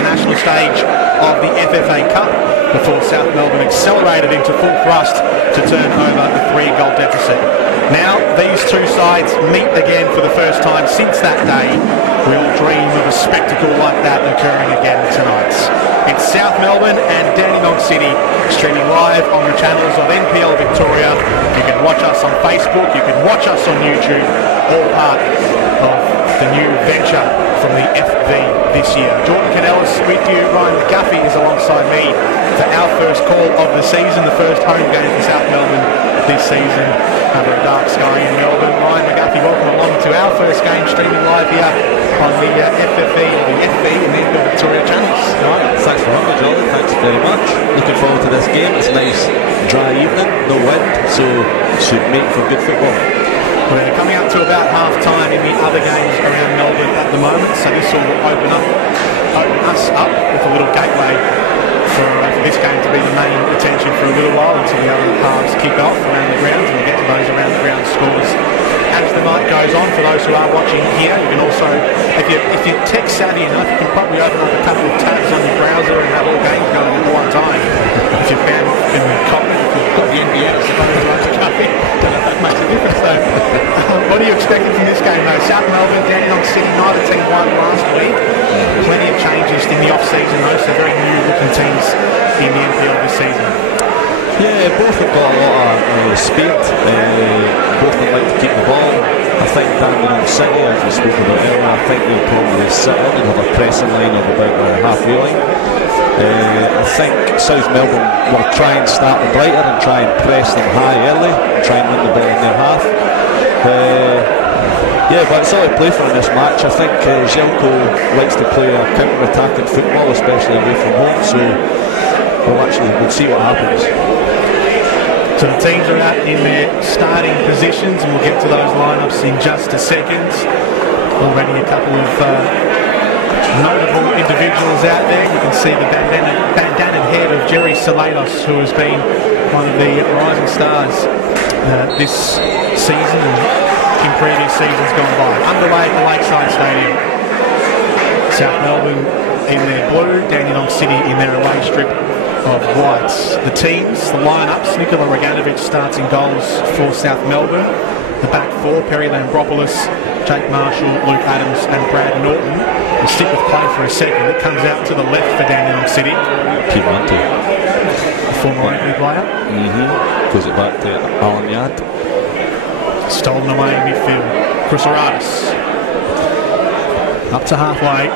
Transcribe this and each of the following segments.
the national stage of the FFA Cup before South Melbourne accelerated into full thrust to turn over a 3-goal deficit. Now these two sides meet again for the first time since that day. We all dream of a spectacle like that occurring again tonight. It's South Melbourne and Dandenong City, streaming live on the channels of NPL Victoria. You can watch us on Facebook, you can watch us on YouTube, all part of the new venture from the FV this year. Jordan Canellis with you, Ryan McGuffey is alongside me for our first call of the season, the first home game for South Melbourne this season under a dark sky in Melbourne. Ryan McGuffey, welcome along to our first game streaming live here on the FFV, the FV and the NPL Victoria channels. Thanks for having me, Jordan. Thanks very much. Looking forward to this game. It's a nice dry evening, no wind, so should make for good football. We're coming up to about half time in the other games around Melbourne at the moment, so this will open us up with a little gateway for this game to be the main attention for a little while until the other halves kick off around the grounds, and we'll get to those around the ground scores as the night goes on. For those who are watching here, you can also, if you're tech savvy enough, you can probably open up a couple of tabs on your browser and have all games going at the one time. If you're fan in the copy, if you've got the NPL, I suppose don't know if that makes a difference though. What are you expecting from this game though? South Melbourne, Dandenong City, neither team won last week. Plenty of changes in the off-season though, so very new looking teams in the NPL this season. Yeah, both have got a lot of speed. Both would like to keep the ball. I think Dandenong City, as we spoke about earlier, I think they'll probably sit in and have a pressing line of about the halfway line. I think South Melbourne will try and start the brighter and try and press them high early and try and win the ball in their half. Yeah, but it's all to play for in this match. I think Jelko likes to play a counter-attacking football, especially away from home, so we'll see what happens. So the teams are out in their starting positions, and we'll get to those lineups in just a second. Already a couple of notable individuals out there. You can see the bandanaed head of Jerry Salatos, who has been one of the rising stars this season and in previous seasons gone by. Underway at the Lakeside Stadium. South Melbourne in their blue, Dandenong City in their away strip of whites. The teams, the lineups: Nikola Roganovic starts in goals for South Melbourne. The back four: Perry Lambropoulos, Jake Marshall, Luke Adams and Brad Norton. We'll stick with play for a second. It comes out to the left for Dandenong City. Piedmonte. A former rugby player. Goes it back to Alan Yard. Stolen away in midfield. Chris Aratis. Up to halfway.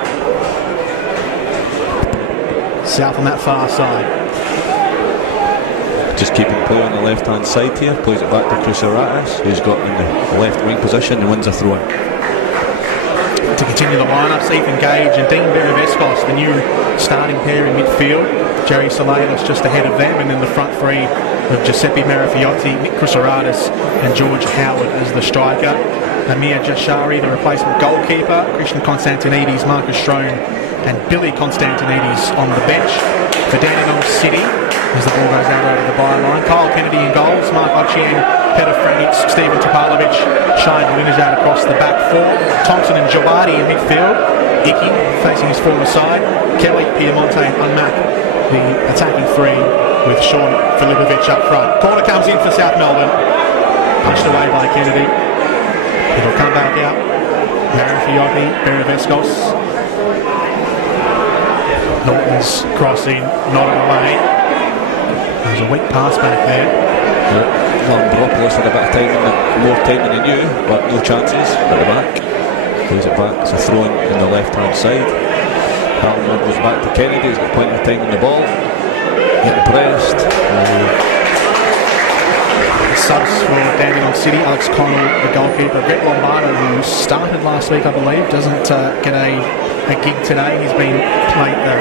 South on that far side. Just keeping play on the left hand side here. Plays it back to Chris Aratis, who's got in the left wing position and wins a throw in. To continue the lineups, Ethan Gage and Dean Berevescos, the new starting pair in midfield. Jerry Salatos just ahead of them, and then the front three of Giuseppe Marafiotti, Nick Chrysaratis and George Howard as the striker. Amir Jashari, the replacement goalkeeper. Christian Constantinides, Marcus Strone and Billy Constantinides on the bench. For Dandenong City, as the ball goes out over the byline, Kyle Kennedy in goals, Mark Ochieng, Peter Franic, Stephen Topalovic, Shane Linajad across the back four, Thompson and Jawadi in midfield, Icky facing his former side, Kelly, Piemonte and Unmac, the attacking three with Sean Filipovic up front. Corner comes in for South Melbourne, punched away by Kennedy. It'll come back out. Marafiotti, Berevescos. Norton's crossing, nodded away. There's a weak pass back there. Lambropoulos had a bit of time, more time than he knew, but no chances at the back. Plays it back, it's a throw in the left hand side. Halmon goes back to Kennedy, he's got plenty of time on the ball. Getting pressed. Subs for Dandenong City: Alex Connell, the goalkeeper. Brett Lombardo, who started last week I believe, doesn't get a gig today. He's been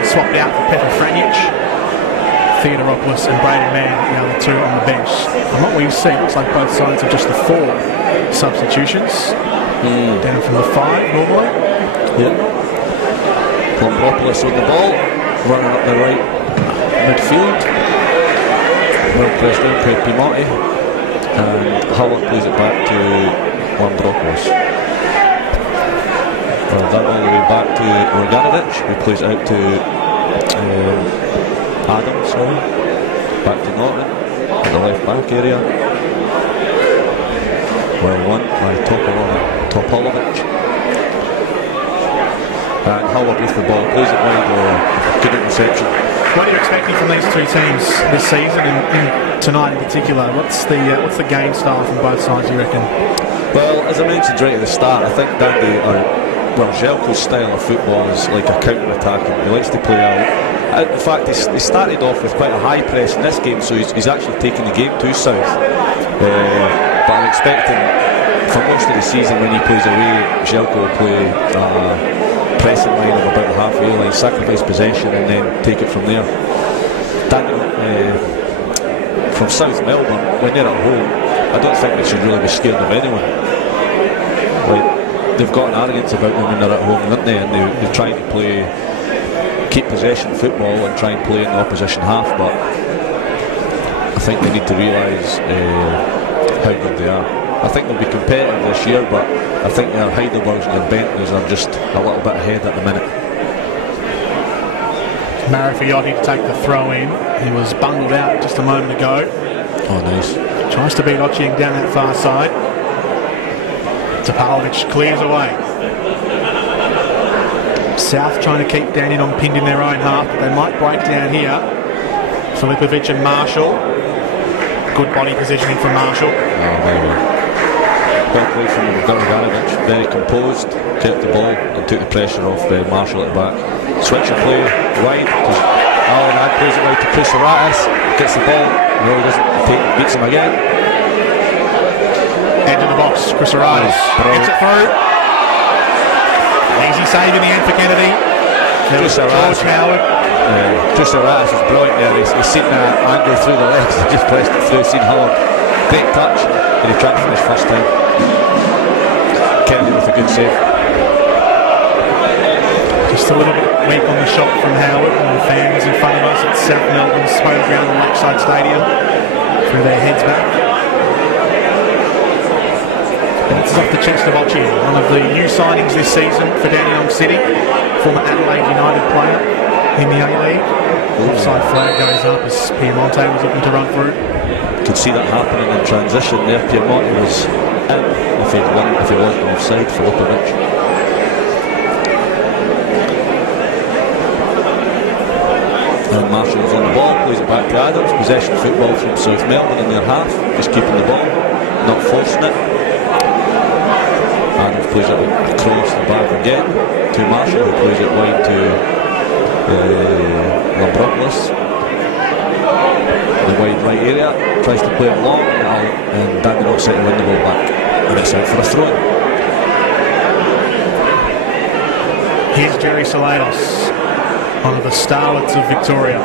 swapped out for Petar Franic. Theodoropoulos and Braden Mann, the other two on the bench. From what we've seen, it looks like both sides are just the 4 substitutions. Down from the 5 normally. Yeah. Lambropoulos on the ball, running up the right midfield. Well pressed in by Piemonte. And Howard plays it back to Lambropoulos. Well, that all the way back to Roganovic, who plays out to Adams, sorry. Back to Norton, at the left back area. Well won by Topolovic. And Howard with the ball, plays it wide, good interception. What are you expecting from these two teams this season and tonight in particular? What's the game style from both sides, you reckon? Well, as I mentioned right at the start, I think Željko's style of football is like a counter-attacking. He likes to play out. In fact, he started off with quite a high press in this game, so he's actually taking the game to South. But I'm expecting for most of the season when he plays away, Željko will play pressing line of about the halfway line, sacrifice possession and then take it from there. From South Melbourne, when they're at home, I don't think they should really be scared of anyone. Like, they've got an arrogance about them when they're at home, don't they? And they're trying to keep possession football and try and play in the opposition half, but I think they need to realise how good they are. I think they'll be competitive this year, but I think their Heidelbergs and their Bentleys are just a little bit ahead at the minute. Marifiotti to take the throw in. He was bundled out just a moment ago. Oh, nice. Tries to beat Ochieng down that far side. Topalovic clears away. South trying to keep Dandenong pinned in their own half, but they might break down here. Filipovic and Marshall. Good body positioning from Marshall. Oh, very well. Well played from Roganovic, very composed, kept the ball and took the pressure off Marshall at the back. Switch of play wide. Alan plays it wide to Chrysaratis, gets the ball, no, he doesn't, beats him again. Edge of the box, Chrysaratis gets it through. Easy save in the end for Kennedy. George Howard. Chrysaratis is brilliant there. He's seen that angle through the legs, he just pressed it through, seen Howard. Great touch, and he tried to finish first time. Kennedy with a good save. Just a little bit weak on the shot from Howard, and the fans in front of us at South Melbourne's home ground at Lakeside Stadium threw their heads back. Bounces off the chest of Ochieng, one of the new signings this season for Dandenong City, former Adelaide United player in the A-League. Offside flag goes up as Piemonte was looking to run through. Could see that happening in transition there. Piemonte was in if he wasn't offside for Filipovic. And Marshall's on the ball, plays it back to Adams. Possession football from South Melbourne in their half, just keeping the ball, not forcing it. Adams plays it across the back again to Marshall, who plays it wide to Lambropoulos. The wide right area, tries to play it long, and Dandenong City win the ball back, and it's out for a throw. Here's Jerry Salados, one of the starlets of Victoria.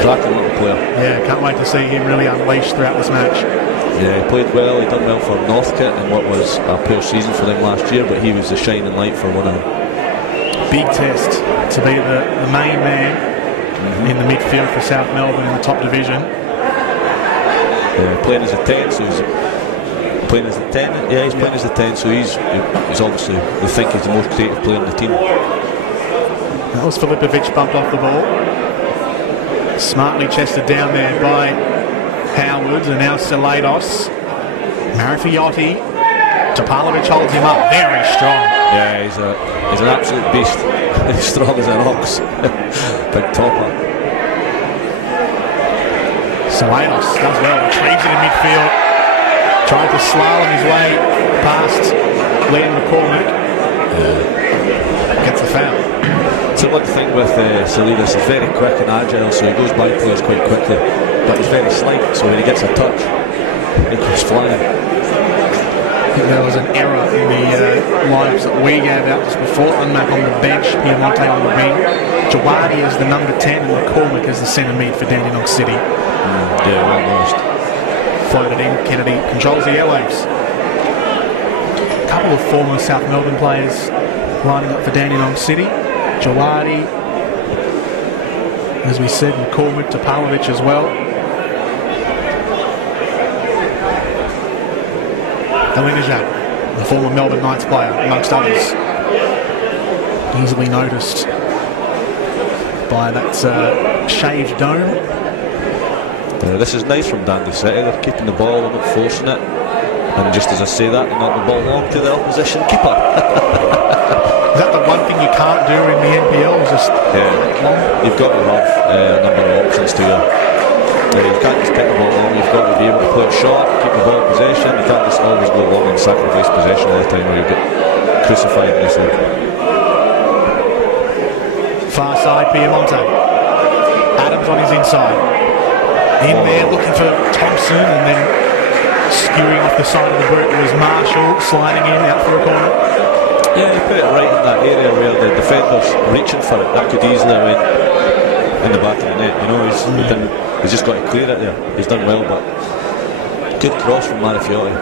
Cracking little player. Yeah, can't wait to see him really unleashed throughout this match. Yeah, he played well, he done well for Northcote in what was a poor season for them last year, but he was the shining light for one of them. Big test to be the main man in the midfield for South Melbourne in the top division. Playing as a 10, so he's playing as a 10. Yeah, he's playing as a 10, so he's obviously, we think he's the most creative player in the team. That was Filipovic bumped off the ball. Smartly chested down there by Howard, and now Salados. Marifiotti. Topalovic holds him up, very strong. Yeah, he's an absolute beast. He's strong as an ox. Big topper. Salados does well, retrieves it in midfield. Tried to slalom his way past Liam McCormick. Gets the foul. It's a good thing with Salados, he's very quick and agile, so he goes by players quite quickly. But he's very slight, so when he gets a touch, he goes flying. I think there was an error in the lineups that we gave out just before. Unmac on the bench, Piemonte on the wing. Jawadi is the number 10 and McCormick is the centre mid for Dandenong City. Yeah, well managed. Floated in, Kennedy controls the airwaves. A couple of former South Melbourne players lining up for Dandenong City. Jawadi, as we said, McCormick, Topalovic as well. Elinajad the former Melbourne Knights player, amongst others. Easily noticed by that shaved dome. This is nice from Dandy City. They're keeping the ball, they're not forcing it. And just as I say that, they're knocking the ball long to the opposition keeper. Is that the one thing you can't do in the NPL? Just long? You've got to have a number of options to you. You can't just pick the ball long. You've got to be able to play it short, keep the ball in possession. You can't just always go long and sacrifice possession all the time, or you get crucified in this league. Far side, Piemonte. Adams on his inside. In there looking for Thompson, and then skewing off the side of the boot was Marshall, sliding in out for a corner. Yeah, he put it right in that area where the defender's reaching for it. That could easily have went in the back of the net. You know, he's just got to clear it there. He's done well, but good cross from Marifiotti.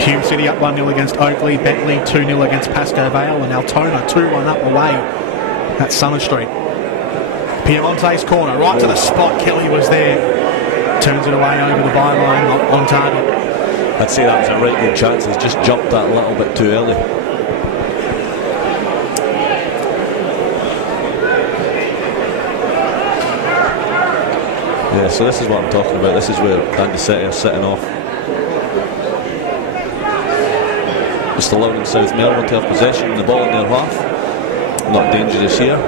Hume City up 1-0 against Oakley, Bentley 2-0 against Pascoe Vale, and Altona 2-1 up away at Summer Street. Piemonte's corner, right to the spot. Kelly was there. Turns it away over the byline, on target. I'd say that was a right good chance. He's just jumped that a little bit too early. Yeah, so this is what I'm talking about. This is where Dandy City are sitting off. Just allowing South Melbourne to have possession of the ball in their half. Not dangerous here.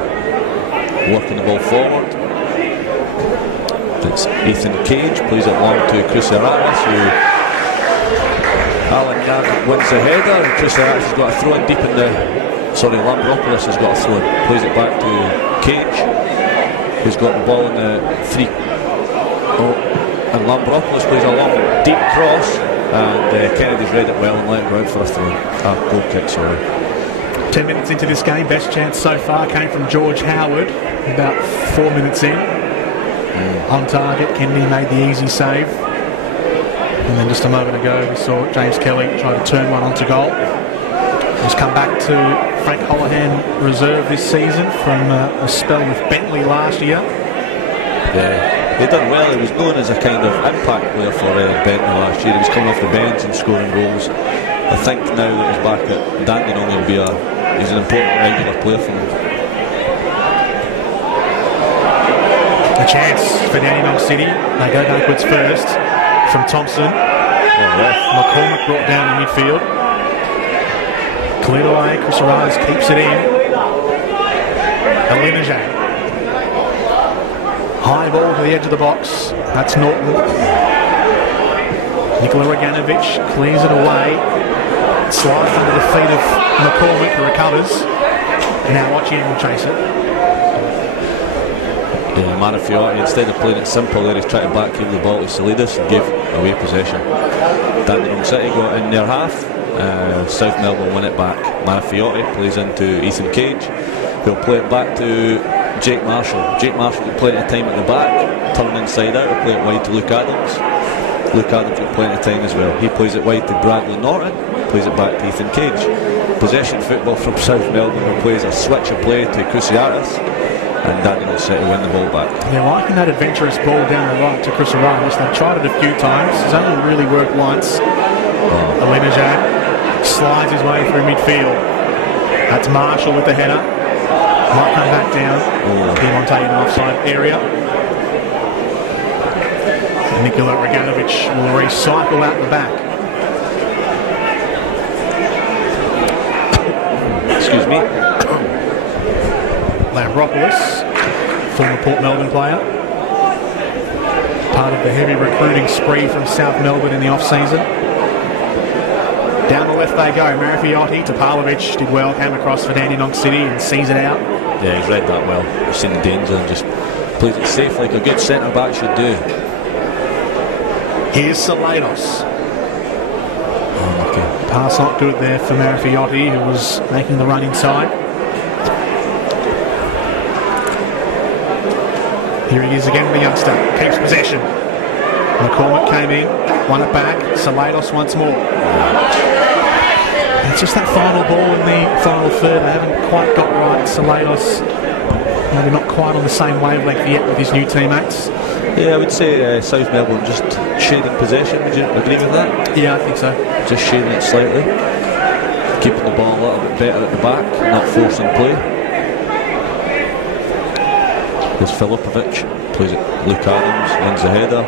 Working the ball forward. It's Ethan Cage, plays it long to Cruciatus, who Alan Gann wins the header, and Cruciatus has got a throw in deep in the... Sorry, Lambropoulos has got a throw in. Plays it back to Cage, who's got the ball in the free... and Lambropoulos plays a long, deep cross, and Kennedy's read it well and let it go out for a throw. Goal kick, sorry. 10 minutes into this game, best chance so far came from George Howard, about 4 minutes in. On target, Kennedy made the easy save. And then just a moment ago, we saw James Kelly try to turn one onto goal. He's come back to Frank Holohan reserve this season from a spell with Bentley last year. Yeah, he done well. He was known as a kind of impact player for Bentley last year. He was coming off the bench and scoring goals. I think now that he's back at Dandenong, he's an important regular player for them. A chance for Dandenong City. They go backwards first from Thompson. McCormick brought down in midfield. Cleared away. Cruciatus keeps it in. Alinajay. High ball to the edge of the box. That's Norton. Nikola Roganovic clears it away. Slides under the feet of McCormick, who recovers. Now watch him chase it. Yeah, Marifiotti, instead of playing it simple there, he's trying to backheel the ball to Salidas and give away possession. Dandenong City got in their half. South Melbourne win it back. Marifiotti plays into Ethan Cage, who'll play it back to Jake Marshall. Jake Marshall will play it a time at the back, turn inside out, will play it wide to Luke Adams. Luke Adams will play it a time as well. He plays it wide to Bradley Norton, plays it back to Ethan Cage. Possession football from South Melbourne, who plays a switch of play to Cruciatus, and Dandenong City win the ball back. They're liking that adventurous ball down the right to Cruciatus. They've tried it a few times. It's only really worked once. Alinajay slides his way through midfield. That's Marshall with the header. Might come back down. Piemonte in the offside area. Nikola Roganovic will recycle out the back. Excuse me. Lambropoulos, former Port Melbourne player. Part of the heavy recruiting spree from South Melbourne in the off-season. Down the left they go. Marifiotti to Pavlovic, did well, came across for Dandenong City and sees it out. Yeah, he's read that well. He's seen the danger and just plays it safe like a good centre-back should do. Here's Salidas. Pass not good there for Marifiotti, who was making the run inside. Here he is again, the youngster. Keeps possession. McCormick came in, won it back. Salidas once more. It's just that final ball in the final third. They haven't quite got right. Salidas maybe not quite on the same wavelength yet with his new teammates. Yeah, I would say South Melbourne just sharing possession. Would you agree with that? Yeah, I think so. Just sharing it slightly, keeping the ball a little bit better at the back, not forcing play. There's Filipovic, plays it Luke Adams, wins the header.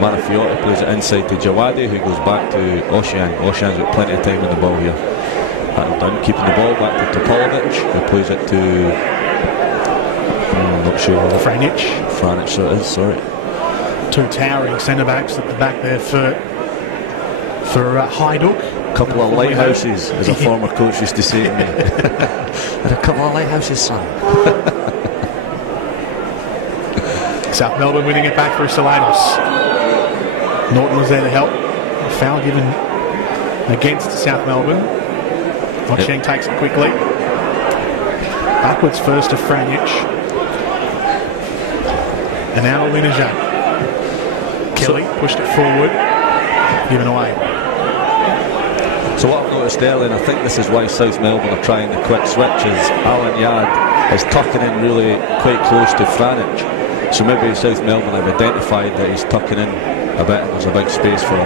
Marafiotti plays it inside to Jawadi, who goes back to Ocean. Ocean's got plenty of time in the ball here. Battle down, keeping the ball back to Topolovic, who plays it to I'm not sure. Franic, so it is, sorry. Two towering centre backs at the back there for Hajduk. Couple of lighthouses, as a former coach used to say to me. And a couple of lighthouses, son. South Melbourne winning it back through Salados. Norton was there to help. A foul given against South Melbourne. Ocheng takes it quickly. Backwards first to Franic. And now Linejar. Kelly pushed it forward. Given away. So what I've noticed earlier, and I think this is why South Melbourne are trying the quick switches, Alan Yard is tucking in really quite close to Franic. So maybe South Melbourne have identified that he's tucking in a bit and there's a big space for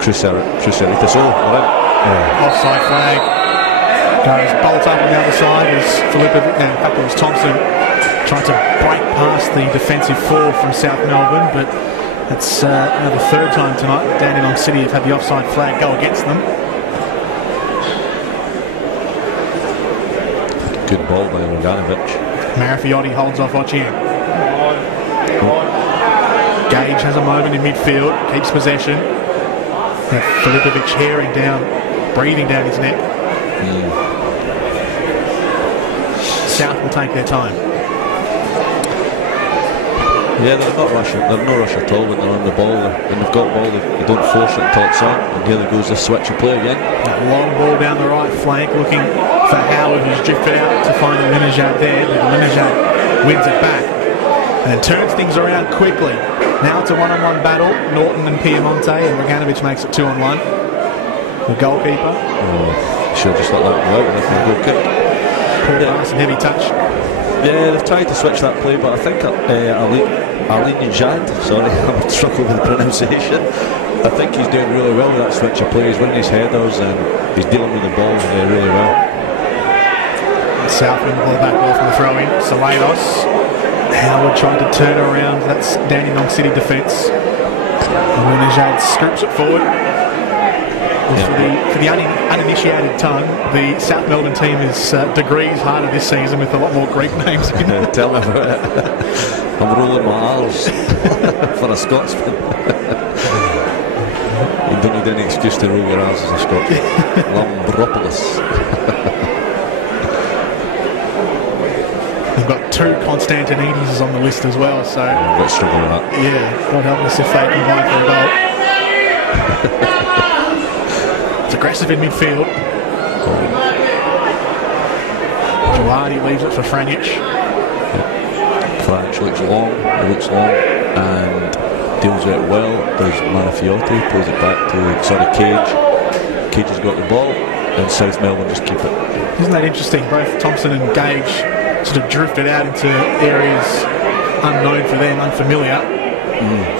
Cruceritas. So, offside flag. Goes bolt up on the other side as Filipovic, in fact it was Thompson, trying to break past the defensive four from South Melbourne, but it's now the third time tonight that Dandenong City have had the offside flag go against them. Good ball by Roganovic. Marafiotti holds off Ochieng. Gage has a moment in midfield, keeps possession. Filipovic hearing down, breathing down his neck. South will take their time. Yeah, they're not rushing. They're no rush at all when they're on the ball. When they've got the ball, they don't force it until it's on. And here goes the switch of play again. That long ball down the right flank, looking for Howard, who's drifted out to find Linejar there. But Linejar wins it back and turns things around quickly. Now it's a one-on-one battle. Norton and Piemonte, and Roganovic makes it 2-on-1. The goalkeeper. Should have just let that go out with a goal kick. Poor pass and heavy touch. Yeah, they've tried to switch that play, but I think Ali Jad, sorry, I'm struggling with the pronunciation. I think he's doing really well with that switch of play. He's winning his headers and he's dealing with the ball really well. South win the ball back well from the throw-in. Salados. Howard tried to turn around. That's Dandenong City defence. And Linejar scoops it forward. For the uninitiated tongue, the South Melbourne team is degrees harder this season with a lot more Greek names in it. Tell me about it. I'm rolling my R's for a Scotsman. You don't need any excuse to roll your R's as a Scotsman. Lambropoulos. We've got two Constantinides on the list as well, so I've got to struggle with that. Yeah, God help us if they can buy for a goal. It's aggressive in midfield. Jawadi leaves it for Franic. Franic looks long, and deals with it well. Does Marafiotti, plays it back to Cage. Cage has got the ball, and South Melbourne just keep it. Isn't that interesting? Both Thompson and Gage sort of drifted out into areas unknown for them, unfamiliar.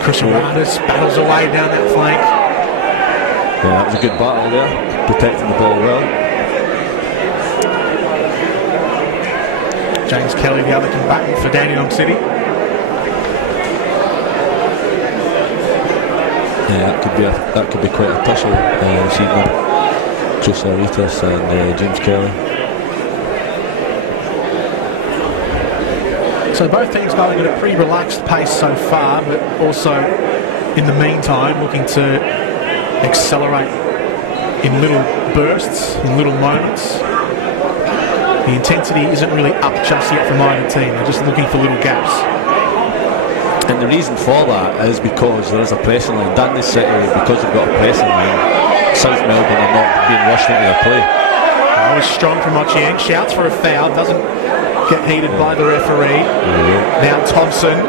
Cruceritas battles away down that flank. Yeah, that was a good battle there, protecting the ball well. James Kelly, the other combatant for Dandenong City. Yeah, that could be quite a tussle this evening. Cruceritas and James Kelly. So both teams going at a pretty relaxed pace so far, but also in the meantime looking to accelerate in little bursts, in little moments. The intensity isn't really up just yet from either team. They're just looking for little gaps. And the reason for that is because there is a pressing line. Dandenong City, because they've got a pressing line, South Melbourne are not being rushed into their play. That was strong from Ochieng. Shouts for a foul. Doesn't get heated by the referee. Now Thompson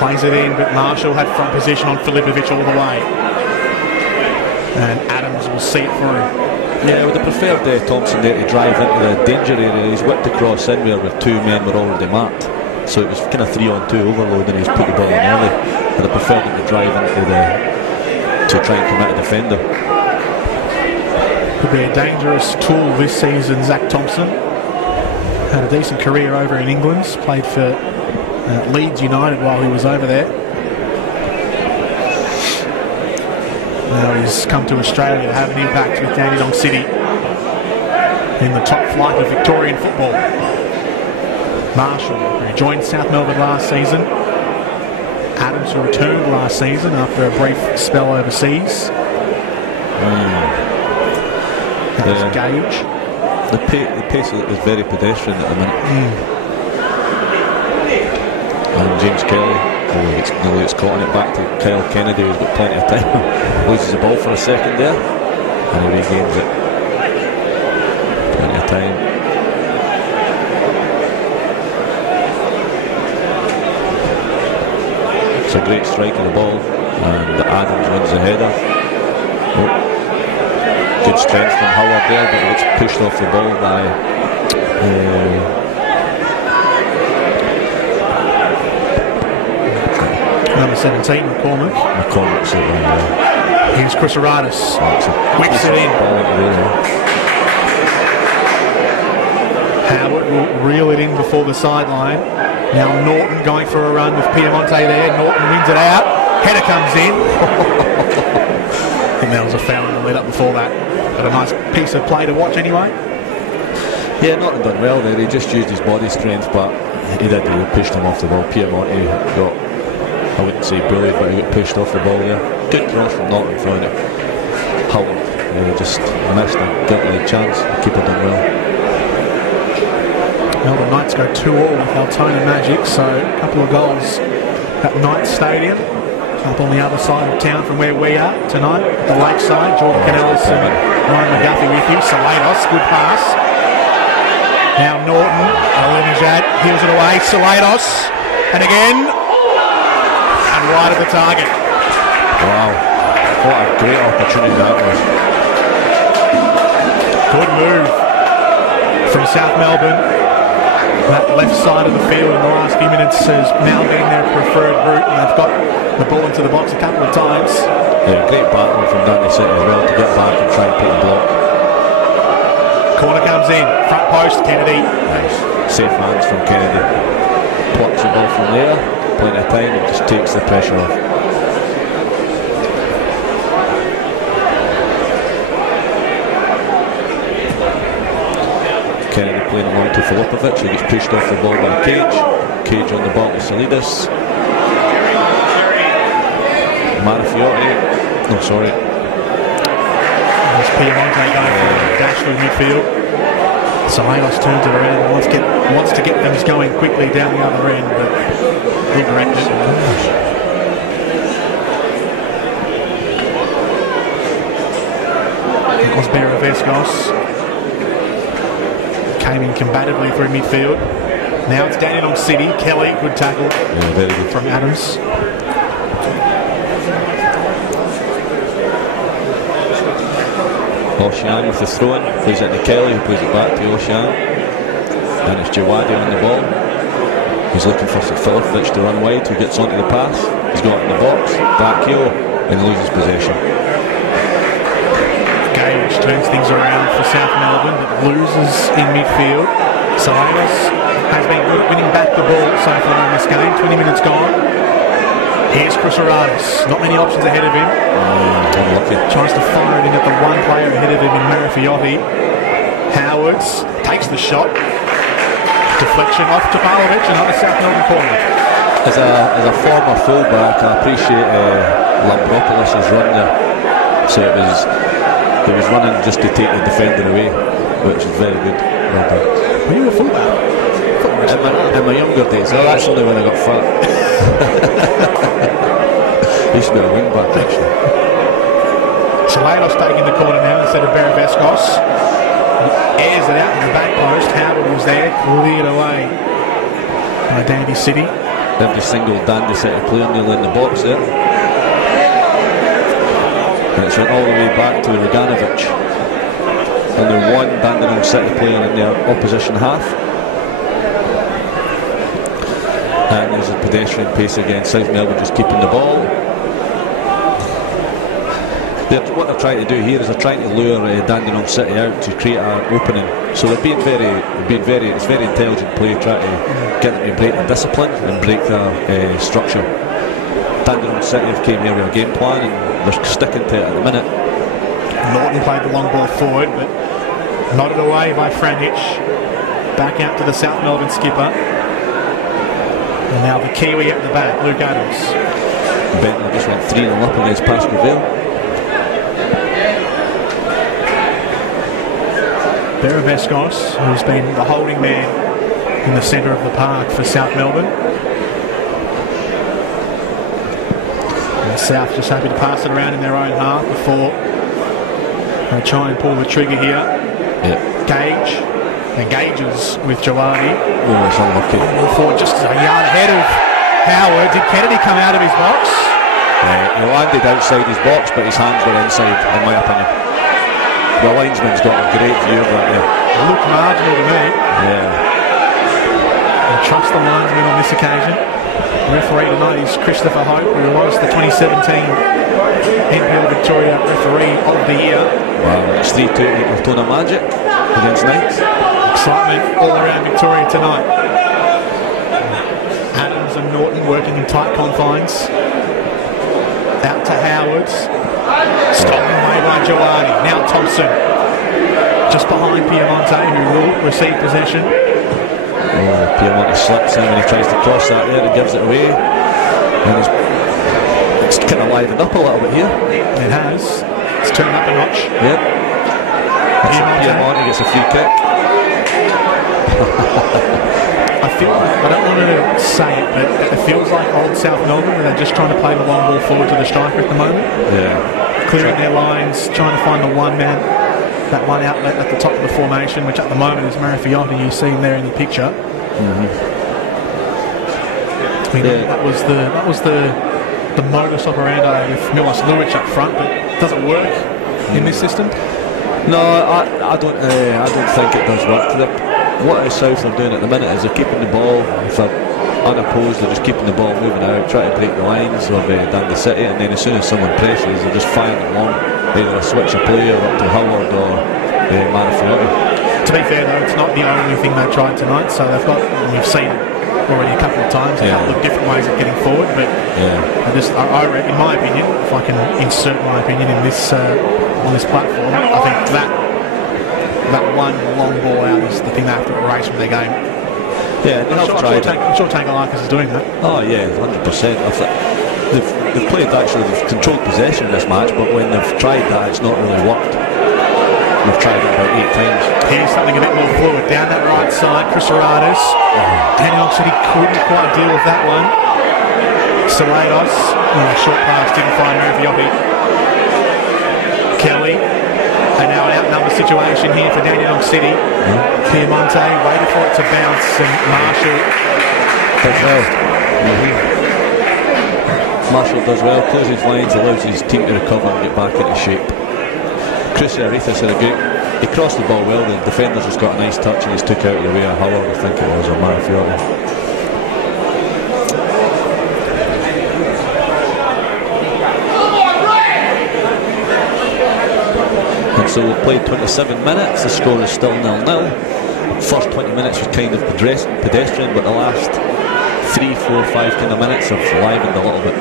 plays it in, but Marshall had front position on Filipovic all the way. And Adams will see it through. Yeah, I would have preferred Thompson there to drive into the danger area. He's whipped across in where two men were already marked. So it was kind of 3-on-2 overload, and he's put the ball in early. But I preferred him to drive to try and commit a defender. Could be a dangerous tool this season. Zach Thompson had a decent career over in England. Played for Leeds United while he was over there. Now he's come to Australia to have an impact with Dandenong City in the top flight of Victorian football. Marshall, who joined South Melbourne last season. Adams, who returned last season after a brief spell overseas. That's Gage. The pace is very pedestrian at the minute. And James Kelly gets caught on it back to Kyle Kennedy, who's got plenty of time. Loses the ball for a second there, and he regains it. Plenty of time. It's a great strike of the ball, and Adams wins the header. Good strength from Howard there, but it's pushed off the ball by number 17, McCormick. Here's Chris Aratis. Whips it in. Howard will reel it in before the sideline. Now Norton going for a run with Piemonte there. Norton wins it out. Header comes in. I think that was a foul in the lead up before that. But a nice piece of play to watch anyway. Yeah, Norton done well there. He just used his body strength, but he pushed him off the ball. Piemonte got, I wouldn't say bullied, but he got pushed off the ball there. Good cross from Norton throwing it. Howard just missed a guilty chance. The keeper done well. Melbourne Knights go 2-2 with Altona Magic, so a couple of goals at Knights Stadium. Up on the other side of town from where we are tonight, the lakeside. Jordan Canellis and Ryan McGuffey with you. Salados, good pass. Now Norton, Alinejad, heels it away. Salados, and again, and wide of the target. Wow, what a great opportunity that was. Good move from South Melbourne. That left side of the field in the last few minutes has now been their preferred route, and they've got the ball into the box a couple of times. Yeah, great battle from Dundee City as well to get back and try and put the block. Corner comes in, front post, Kennedy. Nice. Safe hands from Kennedy. Plucks the ball from there, plenty of time, and just takes the pressure off. Kennedy playing along to Filipovic, he gets pushed off the ball by Cage. Cage on the ball to Salidis. Marafiotti. No, sorry. There's Piemonte going for a dash through midfield. Salados turns it around and wants to get things going quickly down the other end, but he'll direct it. It was Beravescos. Came in combatively through midfield. Now it's Dandenong City. Kelly, good tackle very good from Adams. Ocean with the throw-in, plays it to Kelly, who plays it back to Ocean. And it's Jawadi on the ball. He's looking for Filipovic to run wide, who gets onto the pass. He's got it in the box, back heel, and loses possession. Gage turns things around for South Melbourne, but loses in midfield. Salados has been good at winning back the ball so far in this game. 20 minutes gone. Here's Chris Aratis. Not many options ahead of him. Unlucky. Tries to fire it in at the one player ahead of him in Marafiotti. Howards takes the shot. Deflection off to Pavlovic, another South Melbourne corner. As a former fullback, I appreciate Lampropoulos' run there. So he was running just to take the defender away, which is very good. Well done. Were you a fullback? In my younger days, that's only when I got fat. Used to be a wing back actually. Salados taking the corner now instead of Beravescos. Airs it out to the back post. Howard was there, cleared away by Dandy City. Every single Dandy City player nearly in the box there. And it's went all the way back to Roganovic. Only one Dandenong City player in their opposition half. And there's a pedestrian pace again. South Melbourne just keeping the ball. What they're trying to do here is they're trying to lure Dandenong City out to create an opening. So they're being it's very intelligent play, trying to get them to break the discipline and break their structure. Dandenong City have came here with a game plan and they're sticking to it at the minute. Norton played the long ball forward, but nodded away by Franich. Back out to the South Melbourne skipper. And now the Kiwi at the back, Luke Adams. Bentley just went 3-0 up against Pascoe. Beravescos, who's been the holding man in the centre of the park for South Melbourne. And South just happy to pass it around in their own half before they try and pull the trigger here. Yep. Gage engages with Jawadi. Oh, it's unlucky. Forward just a yard ahead of Howard. Did Kennedy come out of his box? He landed outside his box, but his hands were inside, in my opinion. The linesman's got a great view of that there. It looked marginal to me. Yeah. And trust the linesman on this occasion. The referee tonight is Christopher Hope, who was the 2017 NPL Victoria Referee of the Year. Wow, it's 3-2 to Tona Magic against Knights. Excitement all around Victoria tonight. Adams and Norton working in tight confines. Out to Howard. Stolen away by Jawadi. Now Thompson. Just behind Piemonte, who will receive possession. Oh, Piemonte slips in when he tries to cross that there and gives it away. And it's kind of livened up a little bit here. It has. It's turned up a notch. Yep. Piemonte gets a free kick. I don't want to say it, but it feels like old South Melbourne, where they're just trying to play the long ball forward to the striker at the moment. Yeah. Clearing their lines, trying to find the one man, that one outlet at the top of the formation, which at the moment is Marifiotti, you see him there in the picture. I mean, that was the modus operandi with Milos Lulic up front, but does it work in this system? No, I don't think it does work. What South are doing at the minute is they're keeping the ball. If they're unopposed, they're just keeping the ball moving out, trying to break the lines of Dundee City, and then as soon as someone presses, they're just firing it along, either a switch of play or up to Howard or Marifiotti. To be fair though, it's not the only thing they've tried tonight, so they've got, we've seen it already a couple of times, a couple of different ways of getting forward, but I reckon, in my opinion, if I can insert my opinion in this on this platform, I think that one long ball out is the thing they have to erase from their game. Yeah, I'm sure Tangalakis is doing that. Oh yeah, 100%. They've played they've controlled possession in this match, but when they've tried that, it's not really worked. We've tried it about 8 times. Here's something a bit more fluid. Down that right side, Chris Aradas. Dandenong City couldn't quite deal with that one. Salados, short pass, didn't find Marifiotti. Kelly. And now an outnumbered situation here for Dandenong City. Piemonte waited for it to bounce, and Marshall does well. Marshall does well, closes lines, allows his team to recover and get back into shape. Chris Arithas had a great. He crossed the ball well, the defenders just got a nice touch and he's took out of the way of Howard, I think it was, or Marifiotti. So we've played 27 minutes, the score is still 0-0. First 20 minutes was kind of pedestrian, but the last 3, 4, 5 kind of minutes have livened a little bit.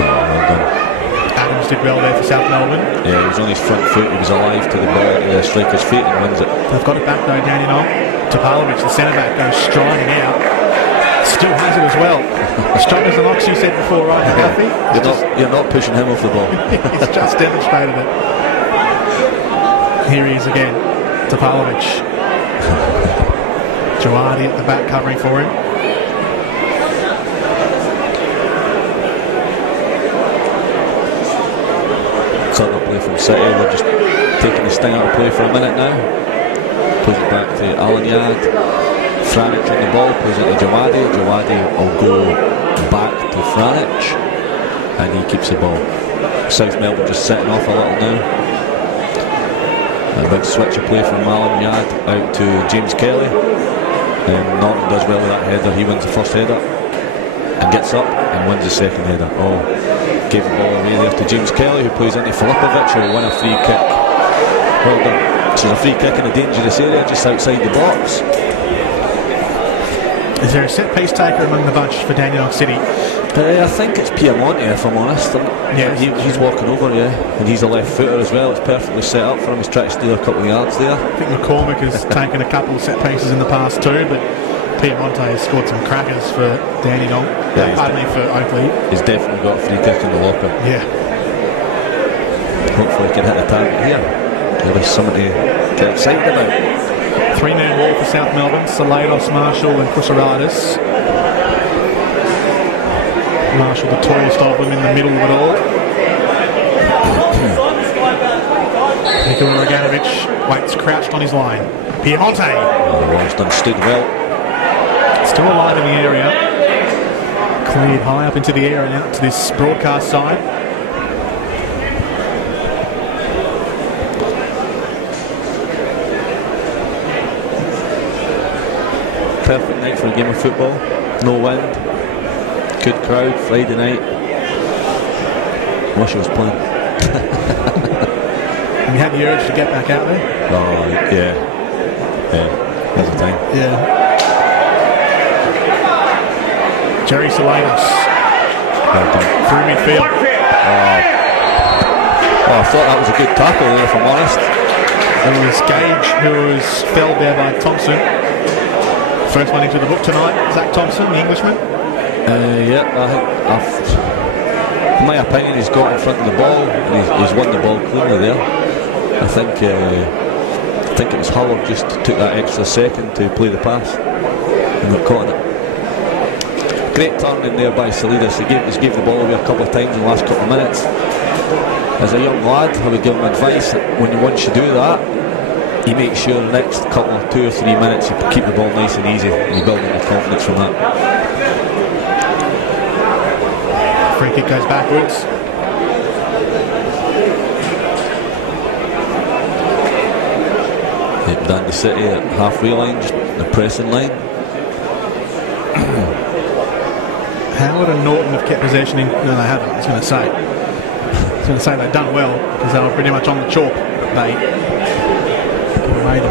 Well done. Adams did well there for South Melbourne. Yeah, he was on his front foot, he was alive to the ball, the striker's feet and wins it. They've got it back though, Dandenong. Topalovic, the centre back, goes striding out. Still has it as well. Strong as an ox, you said before, right, Duffy? You're not pushing him off the ball. He's just demonstrated it. Here he is again, Topalovic. Jawadi at the back covering for him. Clever play from City, they're just taking the sting out of play for a minute now. Plays it back to Alan Yard. Franich on the ball, plays it to Jawadi. Jawadi will go back to Franich and he keeps the ball. South Melbourne just setting off a little now. A big switch of play from Alan Yard out to James Kelly. And Norton does well with that header. He wins the first header and gets up and wins the second header. Oh, gave the ball away there to James Kelly, who plays into Filipovic, who will win a free kick. Well done. So a free kick in a dangerous area just outside the box. Is there a set piece taker among the bunch for Dandenong City? I think it's Piemonte, if I'm honest. Yeah, he's walking over, yeah, and he's a left footer as well. It's perfectly set up for him. He's trying to steal a couple of yards there. I think McCormick has taken a couple of set pieces in the past too, but Piemonte has scored some crackers for Dandenong. Yeah, Only for Oakley. He's definitely got a free kick in the locker. Yeah. Hopefully he can hit the target here. There is something to get excited about. 3-man wall for South Melbourne. Salados, Marshall and Kusaradis. Marshall, the tallest of them, in the middle of it all. Nikola Roganovic waits crouched on his line. Piemonte. Ralston stood well. Still alive in the area. Cleared high up into the air and out to this broadcast side. Perfect night for a game of football. No wind. Good crowd, Friday night. Wish I was playing. And you had the urge to get back out there? Oh, yeah. Yeah, that's the time. Yeah. Jerry Salados. Well done. Through midfield. Oh, I thought that was a good tackle there, if I'm honest. It was Gage who was felled there by Thompson. First one into the book tonight, Zach Thompson, the Englishman. Yeah, in my opinion, he's got in front of the ball and he's won the ball cleanly there. I think it was Howard just took that extra second to play the pass and got caught in it. Great turn in there by Salidas. He gave the ball away a couple of times in the last couple of minutes. As a young lad, I would give him advice that once you do that, you make sure the next couple, 2 or 3 minutes, you keep the ball nice and easy and you build up the confidence from that. Free kick goes backwards. Down the City at halfway line, just the pressing line. Howard and Norton have kept possession in. No, they haven't. I was going to say they've done well because they were pretty much on the chalk. They give away the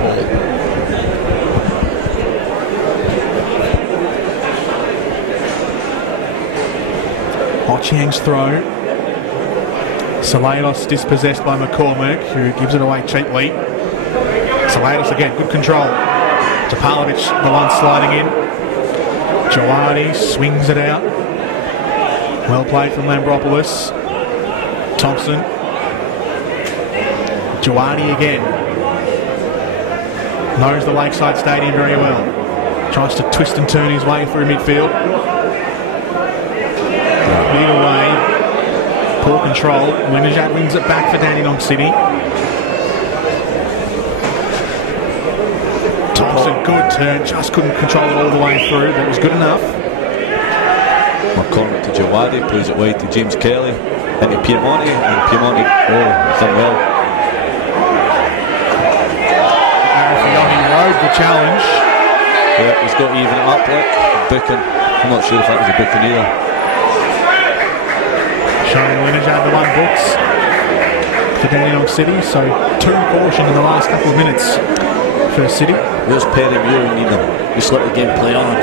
ball. Ochieng's throw. Salados dispossessed by McCormick, who gives it away cheaply. Salados again, good control. Topalovic, the one sliding in. Jawadi swings it out. Well played from Lambropoulos. Thompson. Jawadi again. Knows the Lakeside Stadium very well. Tries to twist and turn his way through midfield. Either way, poor control. Lenajat wins it back for Dandenong City. Thompson, good turn, just couldn't control it all the way through, but it was good enough. McCormick to Jawadi, plays it wide to James Kelly, into Piemonte, and Piemonte, he's done well. Marafioti rode the challenge. Yeah, he's got to even it up, like, booking. I'm not sure if that was a booking either. Showing Lenajat the one books for Dandenong City, so 2 caution in the last couple of minutes for City. There's Perry Muir, we need him. Just let the game play on.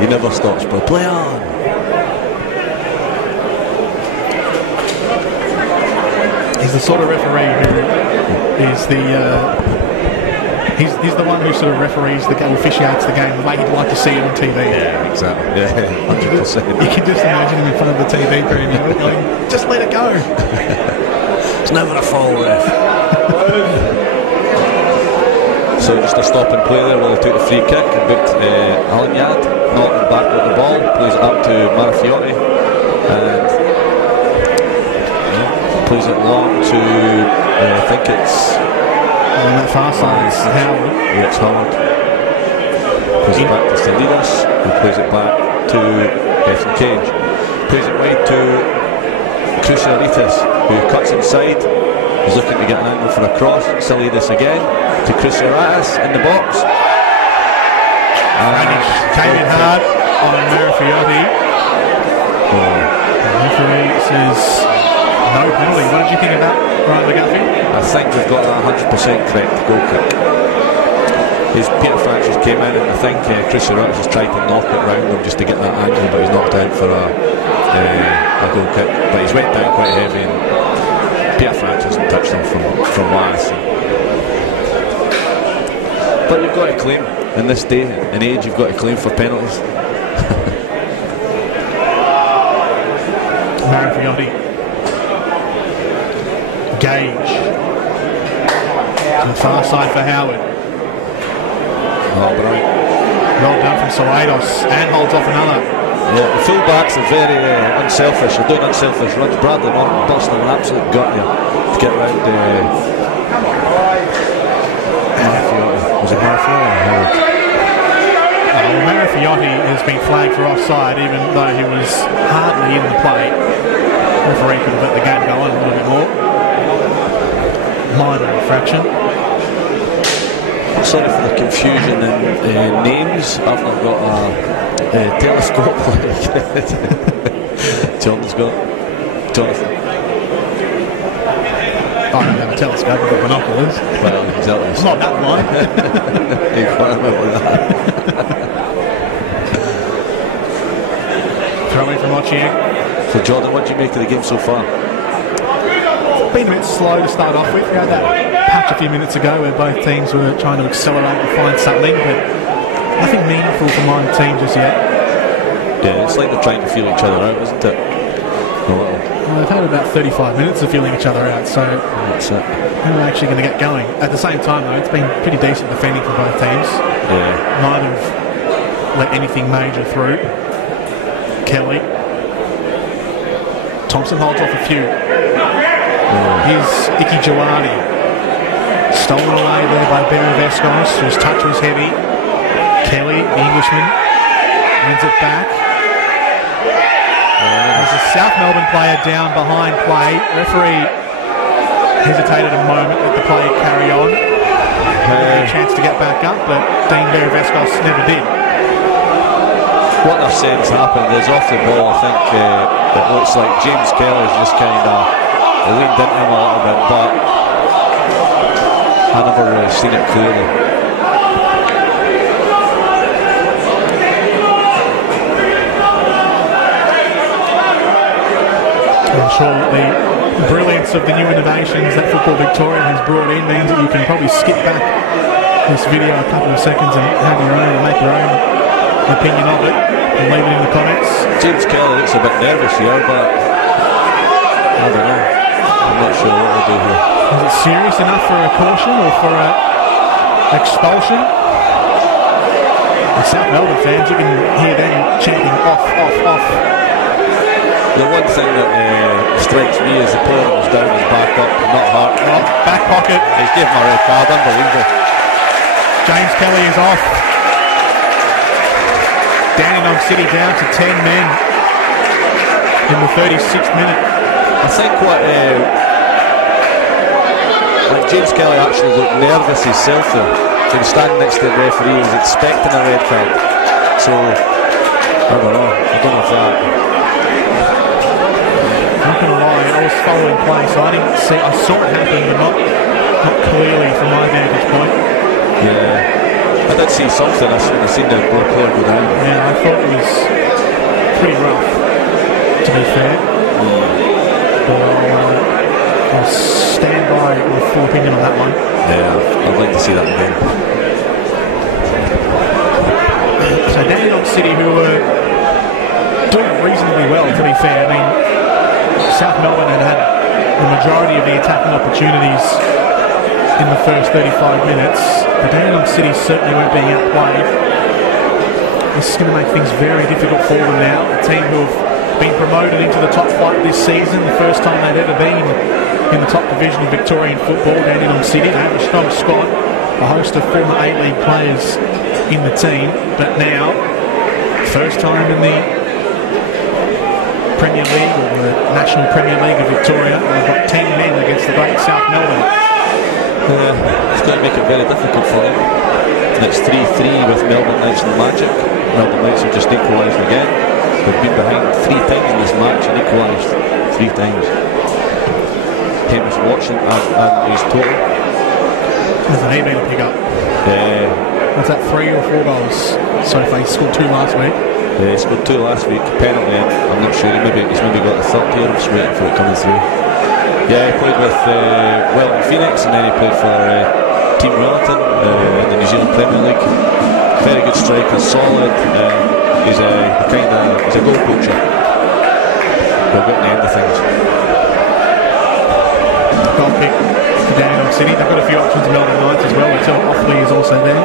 He never stops, but play on. He's the sort of referee who is the he's the one who sort of referees the game, officiates the game the way he'd like to see it on TV. Yeah, exactly. Yeah, 100%. You can just imagine him in front of the TV premium going, just let it go. It's never a foul ref. So just a stop and play there while he took the free kick and booked Alan Yard. Norton back with the ball, plays it up to Marafioti and plays it long to I think it's on that far side, it's Howard. Yeah, it's Howard. Plays it back to Salidas, who plays it back to Ethan Cage. Plays it wide to Cruciaritas, who cuts inside. He's looking to get an angle for a cross. Salidas again to Cruciaritas in the box. Came in hard on Marifiotti. The referee says no penalty. What did you think about Ryan McGuffey? I think we've got a 100% correct goal kick. Peter Francis came in, and I think Cruciaritas has tried to knock it round him just to get that angle, but he's knocked out for a goal kick. But he's went down quite heavy, and Peter Francis hasn't touched him from last. But you've got to claim, in this day and age, you've got to claim for penalties. Marifiotti. Gage. To the far side for Howard. Oh, brilliant. Well done from Salidas, and holds off another. Yeah, the full-backs are very unselfish. They're doing unselfish runs. Bradley Martin busting an absolute gut here to get round Marifiotti. Was it Marifiotti or Howard? Marifiotti has been flagged for offside, even though he was hardly in the play. The referee could have let the game go on a little bit more. Minor infraction. Sorry for the confusion in names. I've not got a telescope like Jonathan's got. Jonathan. I don't have a telescope, I've got binoculars. Well, exactly. It's not that blind. Throw in from Ochieng. So Jordan, what do you make of the game so far? Been a bit slow to start off with. We had that patch a few minutes ago where both teams were trying to accelerate and find something, but nothing meaningful from either team just yet. Yeah, it's like they're trying to feel each other out, isn't it? Well, they've had about 35 minutes of feeling each other out, so that's it. They're actually going to get going. At the same time, though, it's been pretty decent defending from both teams. Yeah. Neither have let anything major through. Kelly. Thompson holds off a few. Here's Icky Jawadi. Stolen away there by Barry Vescos, whose touch was heavy. Kelly, the Englishman, wins it back. There's a South Melbourne player down behind play. Referee hesitated a moment, let the play carry on. Had a chance to get back up, but Dean Barry Vescos never did. What they're saying's happened is off the ball. I think it looks like James Kelly's just kind of leaned into him a little bit, but I never really seen it clearly. I'm sure that the brilliance of the new innovations that Football Victoria has brought in means that you can probably skip back this video a couple of seconds and have your own and make your own opinion of it and leave it in the comments. James Kelly looks a bit nervous here, but I don't know. I'm not sure what we'll do here. Is it serious enough for a caution or for an expulsion? The South Melbourne fans, you can hear them chanting off, off, off. The one thing that strikes me as the player that was down is back up, not hurt. Oh, back pocket. He's given him a red card, unbelievable. James Kelly is off. Dandenong City down to 10 men in the 36th minute. I think what James Kelly actually looked nervous himself there. He was standing next to the referee, he was expecting a red card. So, I don't know if that... Not going to lie, I was following play, so I didn't see. I saw it happen, but not clearly from my vantage point. Yeah, I did see something. I seen the player go down. Yeah, I thought it was pretty rough, to be fair. But I'll stand by with full opinion on that one. Yeah, I'd like to see that again. So Dandenong City, who were doing reasonably well, to be fair. I mean, South Melbourne had the majority of the attacking opportunities in the first 35 minutes. The Dandenong City certainly weren't being outplayed. This is going to make things very difficult for them now. A team who have been promoted into the top flight this season, the first time they've ever been in the top division of Victorian football. Dandenong City, they have a strong squad, a host of former A-League players in the team, but now, first time in the Premier League, or the National Premier League of Victoria. They've got 10 men against the great South Melbourne. It's going to make it very difficult for them. It's 3-3 with Melbourne Knights and Magic. Melbourne Knights have just equalised again. They've been behind 3 times in this match and equalised 3 times. Hamish Watson and his total. Hasn't he been a pick up? Was that 3 or 4 goals so far? He scored 2 last week. Yeah, he scored 2 last week. Penalty, I'm not sure. He's maybe got the third here. I'm just waiting for it coming through. Yeah, he played with Wellington Phoenix, and then he played for Team Wellington in the New Zealand Premier League. Very good striker, solid. He's a goal poacher. We'll get to the end of things. Goal kick for Dandenong City. They've got a few options in Melbourne Knights as well. Until Offley is also there.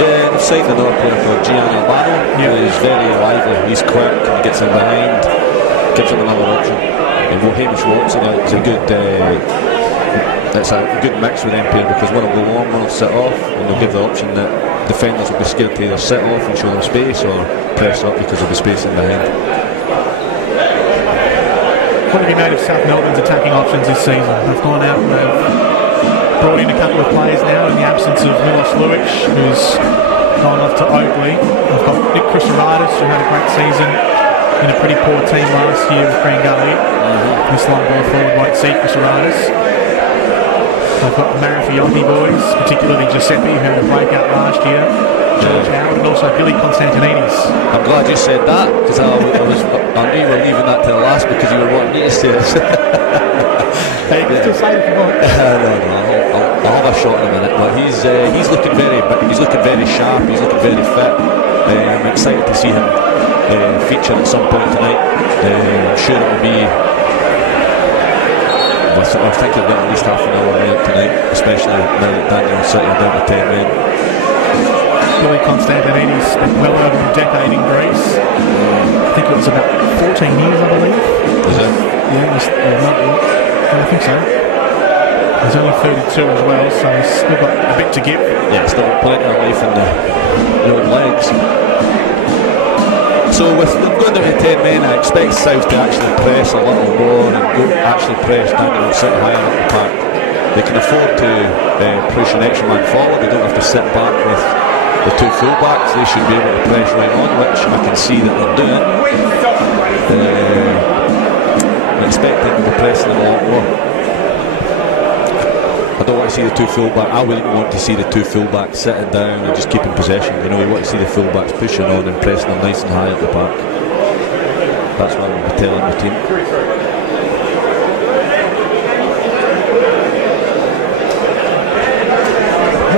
Yeah, they've signed another player called Gian Albano. He's very lively. He's quick. He gets in behind, gives him another option. And Hamish Watson, it's a good mix with NPL, because one will go long, one will sit off, and they'll give the option that defenders will be scared to either sit off and show them space or press up because there'll be space in behind. What have you made of South Melbourne's attacking options this season? They've gone out and they've brought in a couple of players now in the absence of Milos Luic, who's gone off to Oakley. They've got Nick Christopheridis, who had a great season in a pretty poor team last year with Green Gully. This long ball forward won't see Christopheridis. They've got the Marifiotti boys, particularly Giuseppe, who had a breakout last year. George Howard, and also Billy Constantinides. I'm glad you said that, because I knew you were leaving that to the last because you were wanting me to say this. Hey, you can still say it if you want. I'll have a shot in a minute, but he's looking very sharp. He's looking very fit. I'm excited to see him feature at some point tonight. I'm sure it will be. I think he'll get at least half an hour out tonight, especially now that Dandenong City are down to 10 men. Billy Constantinides spent well over a decade in Greece. I think it was about 14 years, I believe. Is it? Yeah, I think so. He's only 32 as well, so he's still got a bit to give. Yeah, still got plenty of life in the old legs. So with them going down to 10 men, I expect South to actually press a little more and actually press Dandenong City higher up the park. They can afford to push an extra man forward. They don't have to sit back with the 2 full-backs. They should be able to press right on, which I can see that they're doing. I'm expecting them to be pressing them a lot more. I don't want to see the 2 full-backs. I wouldn't want to see the 2 full-backs sitting down and just keeping possession. You know, you want to see the full-backs pushing on and pressing them nice and high at the park. That's what I'm going to be telling the team.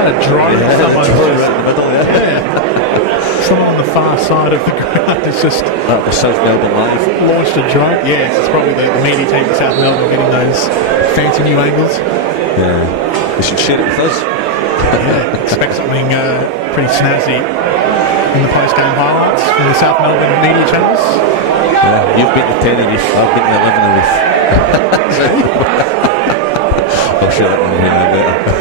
A drive someone right in the middle, someone on the far side of the ground has just that was South Melbourne Live launched a drive. Yes, it's probably the media team at South Melbourne getting those fancy new angles. Yeah, they should share it with us. Expect something pretty snazzy in the post-game highlights from the South Melbourne media channels. Yeah, you've been to Tenerife, I've been to Leavenworth. I'll share that one with you better.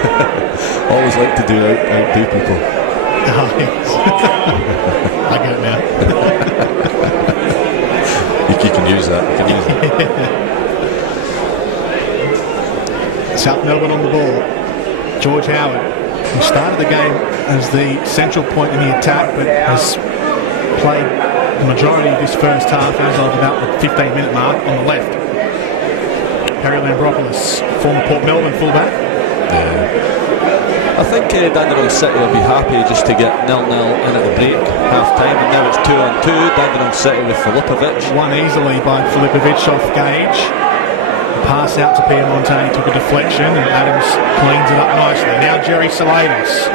Always like to outdo people. Oh, yes. I get it now. You can use that. You can use it. South Melbourne on the ball. George Howard, who started the game as the central point in the attack, but has played the majority of this first half as of about the 15-minute mark on the left. Harry Lambropoulos, former Port Melbourne fullback. Yeah. I think Dandenong City will be happy just to get 0-0 in at the break, half-time, and now it's 2-on-2. Dandenong City with Filipovic. Won easily by Filipovic off Gage. The pass out to Piemonte, took a deflection, and Adams cleans it up nicely. Now Jerry Salados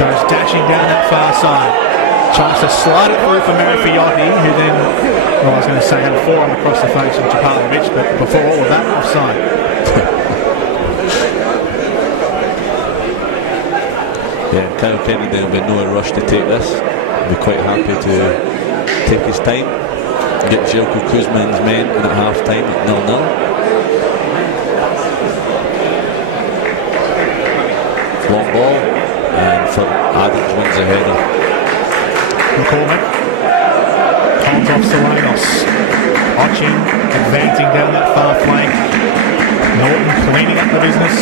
goes dashing down that far side. Tries to slide it through for Marifiotti, who then, well, I was going to say had a forearm across the face of Topalovic, but before all of that, offside. Yeah, Kyle Kennedy will be no rush to take this. He'll be quite happy to take his time and get Jelko Kuzman's men in at half time at 0-0. Long ball, and for Adams wins the header. McCormick holds off Solanos. Watching, advancing down that far flank. Norton cleaning up the business.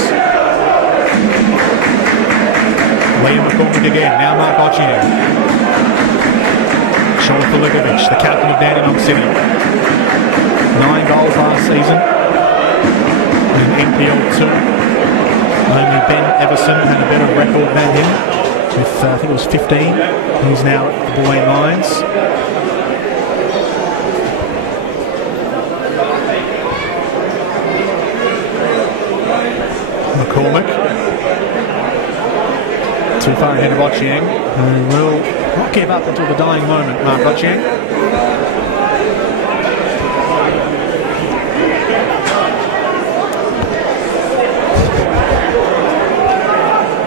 Liam McCormick again, now Mark Ochieng. Sean Filipovic, the captain of Dandenong City. 9 goals last season in NPL 2. Only Ben Everson had a better record than him with, I think it was 15. He's now at the Bulleen Lions. McCormick. Too far ahead of Ochieng, who will not give up until the dying moment, Mark Ochieng.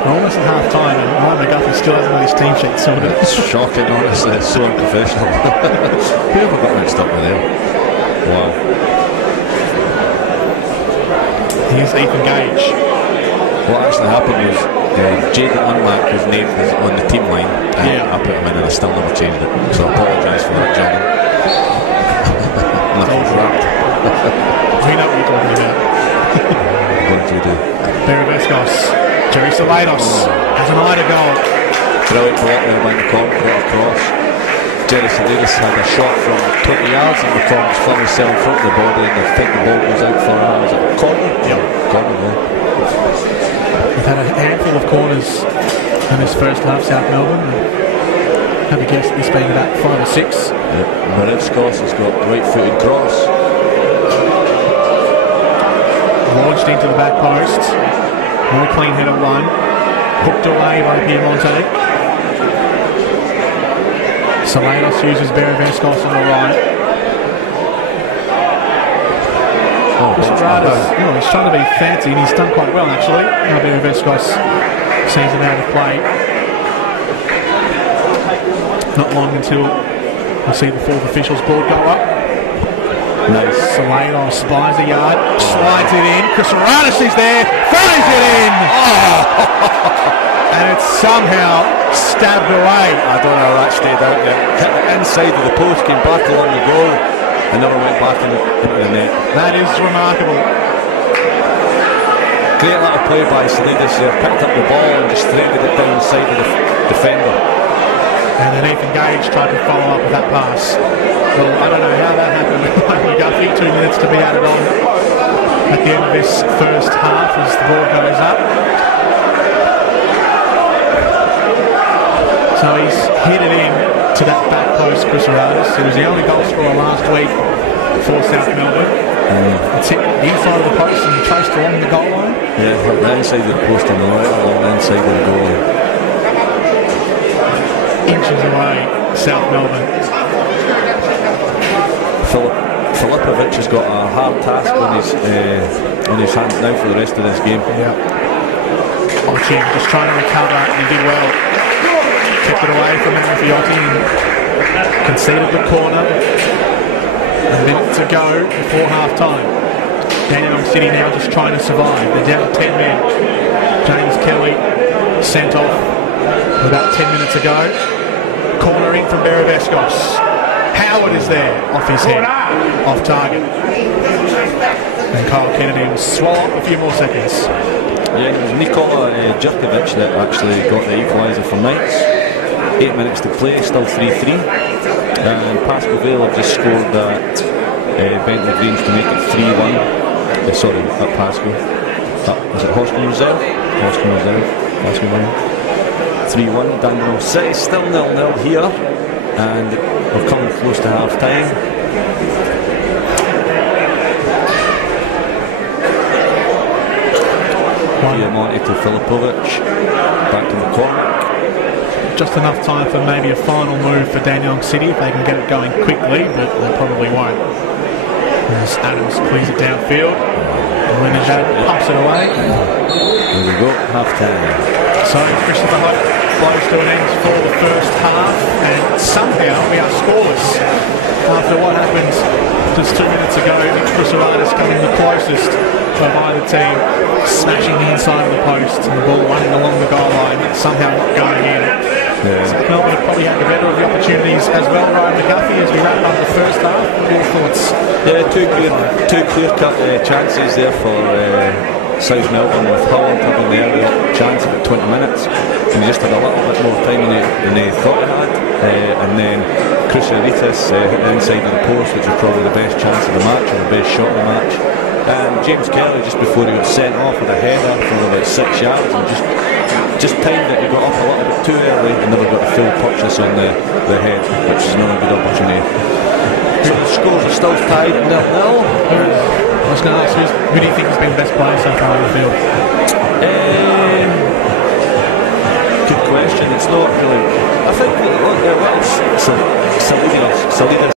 Almost at half time, and Ryan McGuffey still hasn't got his team sheet sorted. It's shocking, honestly. It's so unprofessional. Who ever got mixed up with him? Wow. Here's Ethan Gage. What actually happened was Jaden Unmack was named on the team line, and I put him in and I still never changed it. So I apologise for that, Jordan. Nothing's wrapped. We know what you're talking about. What did you do? Barry Vescos. Jerry Salados has an eye to goal. Brilliant block there by McCormick, got across. Jerry Salados had a shot from 20 yards and McCormick's flung himself in front of the body, and I think the ball goes out for was it a corner? Yep. Corner, yeah. We've had a handful of corners in this first half, South Melbourne. Have a guess, this being about 5 or 6. Yep. Marevskos has got right-footed cross. Launched into the back post. More clean header one. Hooked away by Piemonte. Salados uses Barry Vescos on the right. He's trying to be fancy, and he's done quite well actually. Now Barry Vescos sees him out of play. Not long until we'll see the fourth officials board go up. Nice. Salados spies a yard, slides it in. Chris Aranis is there, throws it in! And it's somehow stabbed away. I don't know how that stayed out there. Hit the inside of the post, came back along the goal, and never went back into the net. That is remarkable. Great little play by Salados there. Picked up the ball and just threaded it down the side of the defender. And then Ethan Gage tried to follow up with that pass. Well, I don't know how that happened. McGuffey, 2 minutes to be added on at the end of this first half as the ball goes up. So he's hit it in to that back post, Chris Aranis. He was the only goal scorer last week for South Melbourne. It's hit the inside of the post and traced along the goal line. Yeah, the inside of the post on the right, along the inside of the goal. Inches away, South Melbourne. Filipovic has got a hard task on his hands now for the rest of this game. Yeah. Ochieng just trying to recover, and he did well. Kept it away from Marafiotti and conceded the corner. A minute to go before half time. Dandenong City now just trying to survive. They're down 10 men. James Kelly sent off with about 10 minutes ago. Corner in from Barry Vescos. Howard is there, off his head, off target. And Kyle Kennedy will swallow up a few more seconds. Yeah, it was Nikola Djurkovic that actually got the equaliser for Knights. 8 minutes to play, still 3-3. And Pascal Vale have just scored that Bentley Grange to make it 3-1. Sorry, not Pascal. Was it Hoskin Reserve? Hoskin Reserve. Pascal Vale. 3-1, Dandenong City still 0-0 here, and we're coming close to half time. Monty to Filipovic, back to McCormick. Just enough time for maybe a final move for Dandenong City if they can get it going quickly, but they probably won't. As Adams clears it downfield, and Leonard pumps it away. There we go, half time. So Christopher Hope blows to an end for the first half, and somehow we are scoreless after what happened just 2 minutes ago. Chris Aranis coming the closest of either team, smashing the inside of the post and the ball running along the goal line, somehow not going in. South Melbourne have probably had the better of the opportunities as well. Ryan McGuffey, as we wrap up the first half, your thoughts? Yeah, two clear-cut chances there for South Melbourne, with Holland having the early chance about 20 minutes, and he just had a little bit more time than he thought he had, and then Cruciaritas hit the inside of the post, which was probably the best chance of the match, or the best shot of the match. And James Kelly, just before he got sent off with a header from about 6 yards, and just timed it, he got up a little bit too early and never got a full purchase on the head, which is not a good opportunity. So the scores are still tied 0-0. I was going to ask, who do you think has been the best player so far in the field? Good question. It's not really. I think Salinas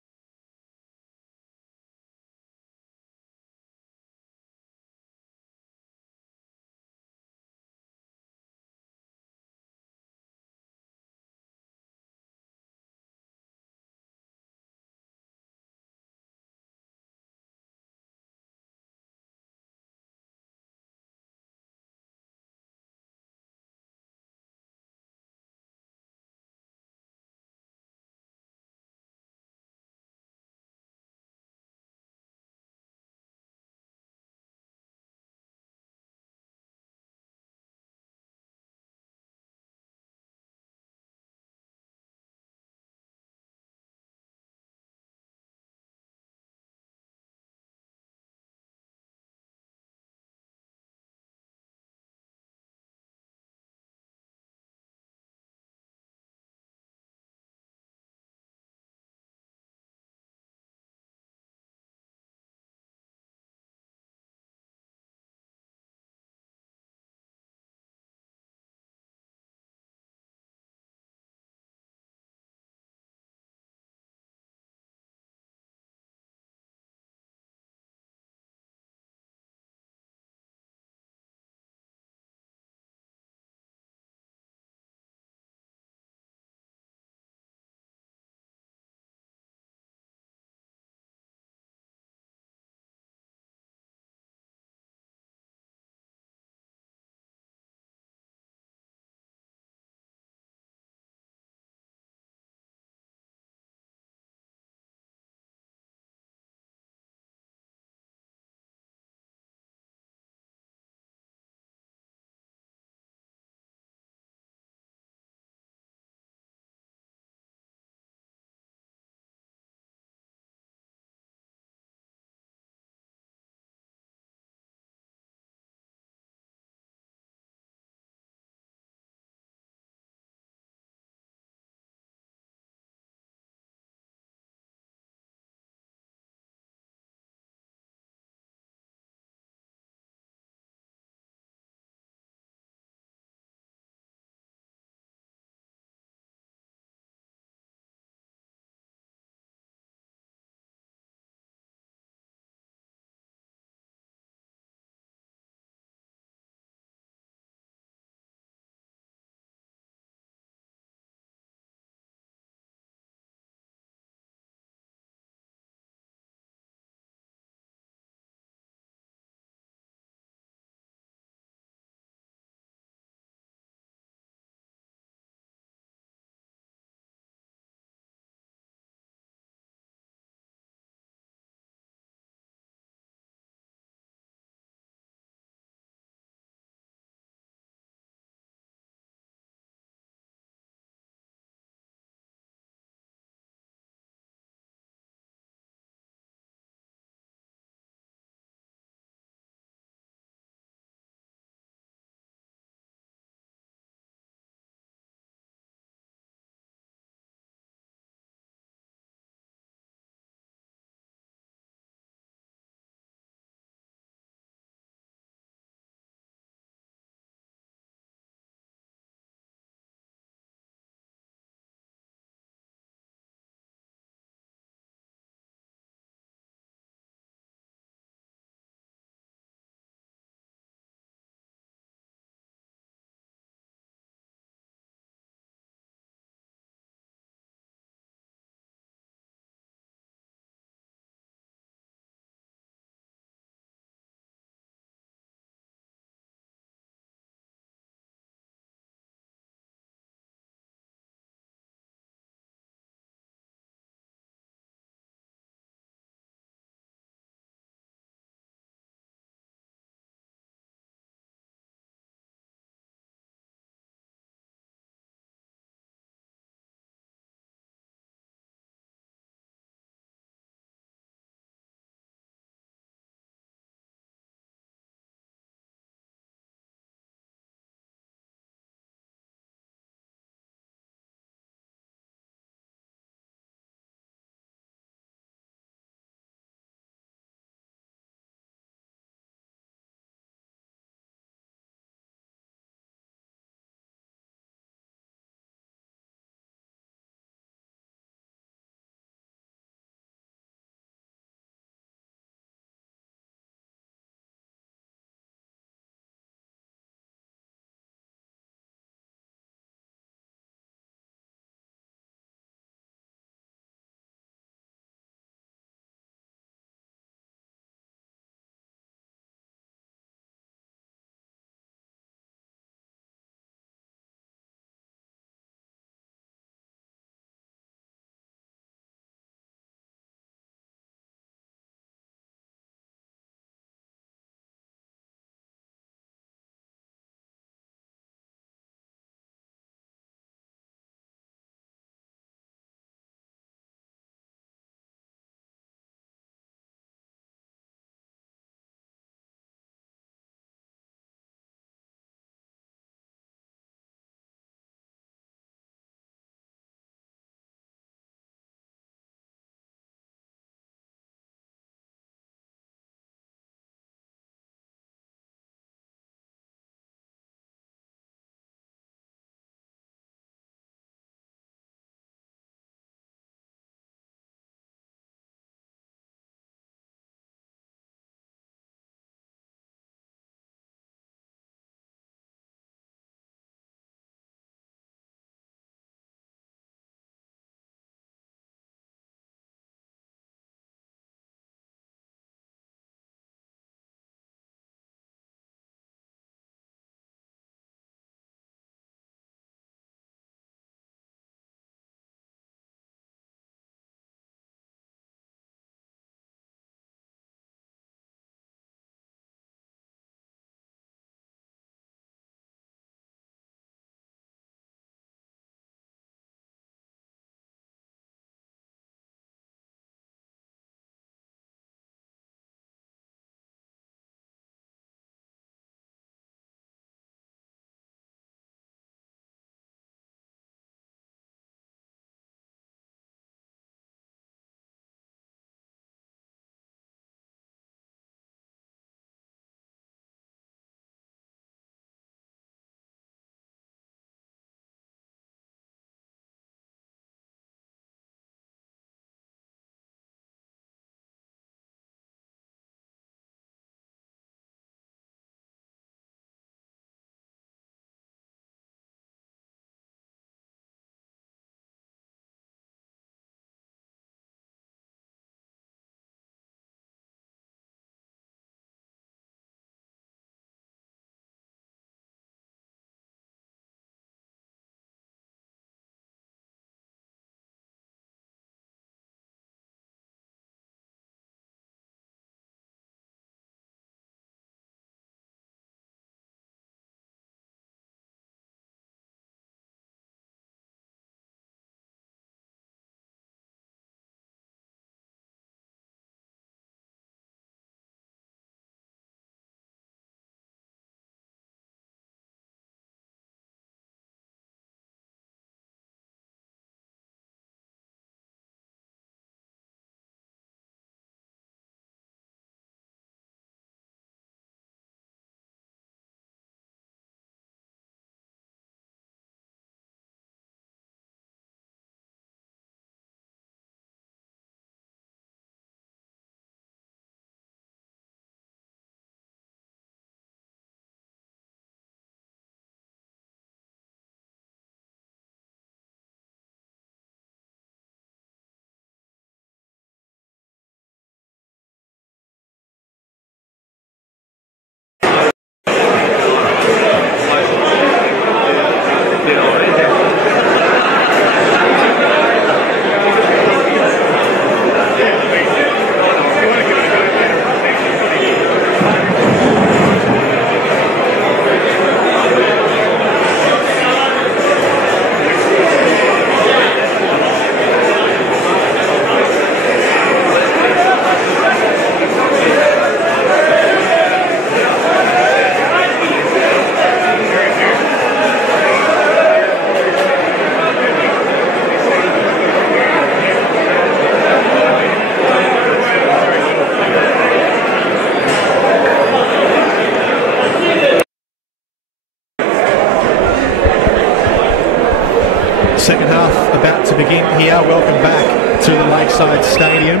half about to begin here. Welcome back to the Lakeside Stadium.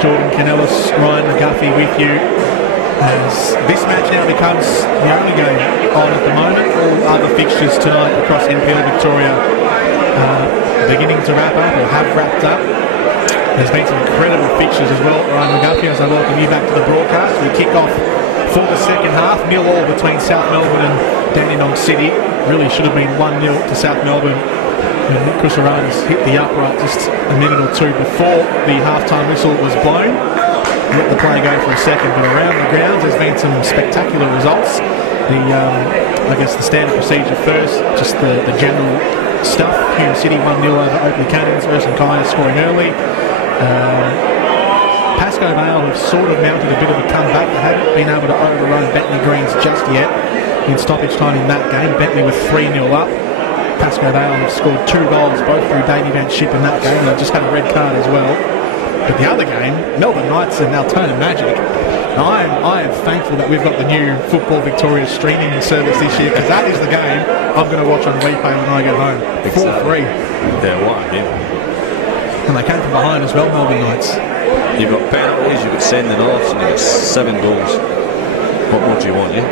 Jordan Canellis, Ryan McGuffey with you as this match now becomes the only game on at the moment. All other fixtures tonight across NPL Victoria beginning to wrap up or have wrapped up. There's been some incredible fixtures as well, Ryan McGuffey, as I welcome you back to the broadcast. We kick off for the second half, 0-0 between South Melbourne and Dandenong City. Really should have been 1-0 to South Melbourne. And Nick Cruceranis hit the upright just a minute or two before the half-time whistle was blown. Let the play go for a second, but around the grounds there's been some spectacular results. I guess the standard procedure first, just the general stuff. Hume City 1-0 over Oakley Cannons, Urson Kaya scoring early. Pascoe Vale have sort of mounted a bit of a comeback. They haven't been able to overrun Bentley Greens just yet in stoppage time in that game. Bentley with 3-0 up. Pascoe Vale have scored 2 goals, both through Davey Van Schip in that game. They've just had a red card as well. But the other game, Melbourne Knights and Altona Magic. Now, I am thankful that we've got the new Football Victoria streaming service this year, because that is the game I'm going to watch on replay when I get home. Exactly. 4-3. Yeah, what a game. And they came from behind as well, Melbourne Knights. You've got penalties, you've got sending offs, and you've got 7 goals. What more do you want, yeah?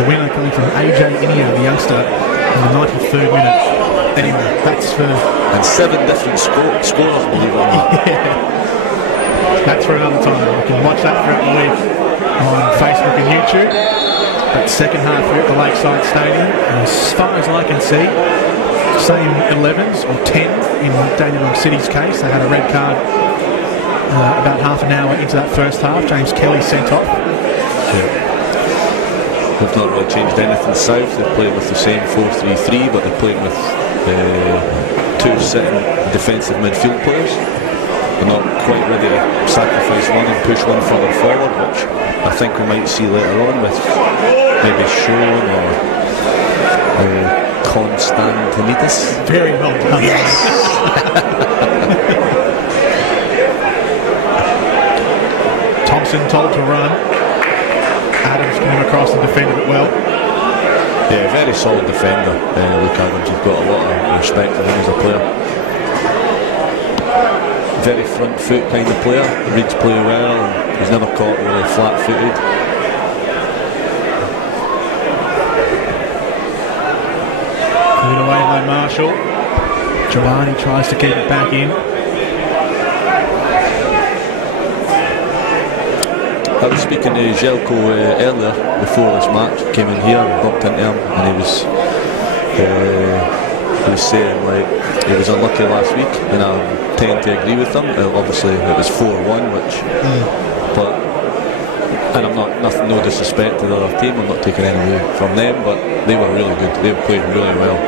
The winner coming from AJ Inia, the youngster, in the 93rd minute. Anyway, that's for... And 7 different scorers, believe it or not. Yeah. That's for another time. You can watch that throughout the week on Facebook and YouTube. But second half here at the Lakeside Stadium, and as far as I can see, same 11s or 10 in Dandenong City's case. They had a red card about half an hour into that first half. James Kelly sent off. Yeah. They've not really changed anything south. They're playing with the same 4-3-3, but they're playing with 2 sitting defensive midfield players. They're not quite ready to sacrifice one and push one further forward, which I think we might see later on with maybe Sean or Constantinides. Very well done. Yes! Thompson told to run. Adams came across and defended it well. Yeah, very solid defender, Luke Adams. You've got a lot of respect for him as a player. Very front foot kind of player, reads play well, and he's never caught really flat footed. Put away by Marshall. Giovanni tries to keep it back in. I was speaking to Jelko earlier before this match. Came in here and bumped into him, and he was saying like he was unlucky last week, and I tend to agree with him. Obviously it was 4-1, which but and I'm not no disrespect to the other team, I'm not taking anything away from them, but they were really good. They played really well,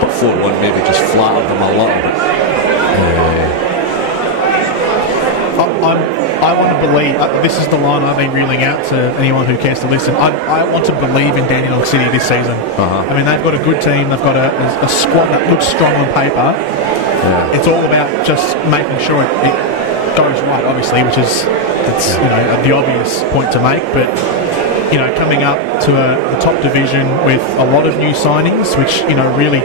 but 4-1 maybe just flattered them a little bit. I want to believe, this is the line I've been reeling out to anyone who cares to listen. I want to believe in Dandenong City this season. I mean, they've got a good team, they've got a squad that looks strong on paper. Yeah. It's all about just making sure it goes right, obviously, which is the obvious point to make. But coming up to the top division with a lot of new signings, which really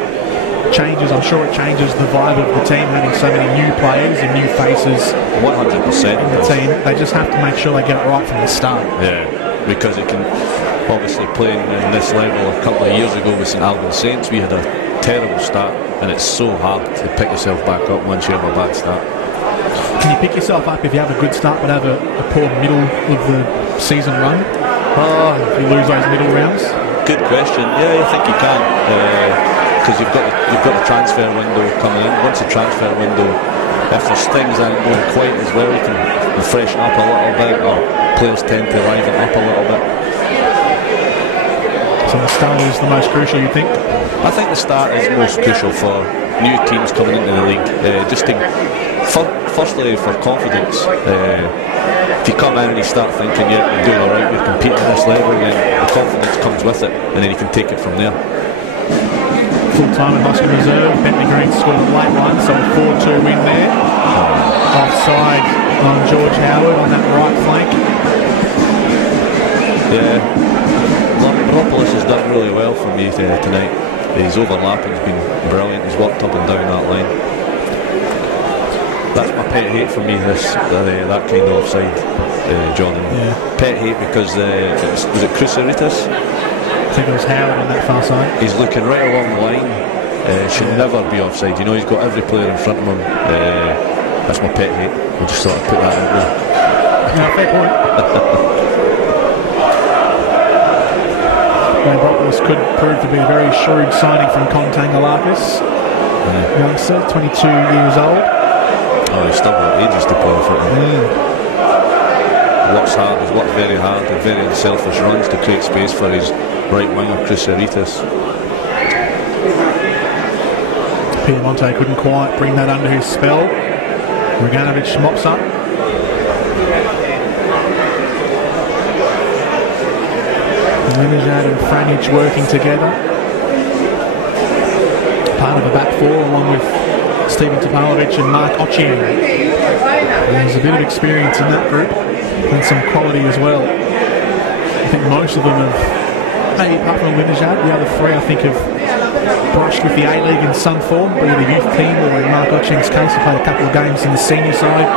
changes. I'm sure it changes the vibe of the team, having so many new players and new faces. 100% in the team. They just have to make sure they get it right from the start. Yeah, because it can obviously playing in this level a couple of years ago with St Albans Saints, we had a terrible start, and it's so hard to pick yourself back up once you have a bad start. Can you pick yourself up if you have a good start but have a poor middle of the season run? If you lose those middle rounds? Good question. Yeah, I think you can. Because you've got the transfer window coming in. Once the transfer window, if there's things aren't going quite as well, you can freshen up a little bit, or players tend to liven up a little bit. So the start is the most crucial, you think? I think the start is most crucial for new teams coming into the league. Firstly for confidence. If you come in and you start thinking, yeah, you're doing alright, you're competing at this level, then the confidence comes with it, and then you can take it from there. Full time in Hoskin Reserve. Bentley Green scored a late one, so a 4-2 win there. Offside on George Howard on that right flank. Yeah, Lampropoulos has done really well for me tonight. His overlapping's been brilliant. He's worked up and down that line. That's my pet hate for me, that kind of offside, Jordan. Yeah. Pet hate because was it Cruceritas? I think it was Howard on that far side. He's looking right along the line. Should never be offside. You know, he's got every player in front of him. That's my pet hate. I just thought I'd put that out there. No, fair point. Botwas could prove to be a very shrewd signing from Contangalakis. Youngster, 22 years old. Oh, he's still got ages to play for him. Works hard, he's worked very hard and very unselfish runs to create space for his right winger, Cruceritas. Piemonte couldn't quite bring that under his spell. Roganovic mops up. Linejad and Franjic working together. Part of the back four along with Stephen Topalovic and Mark Ochieng. There's a bit of experience in that group and some quality as well. I think most of them have, maybe apart from Linejad, the other three I think have brushed with the A-League in some form, be it a youth team or in Mark Ochieng's case, he played a couple of games in the senior side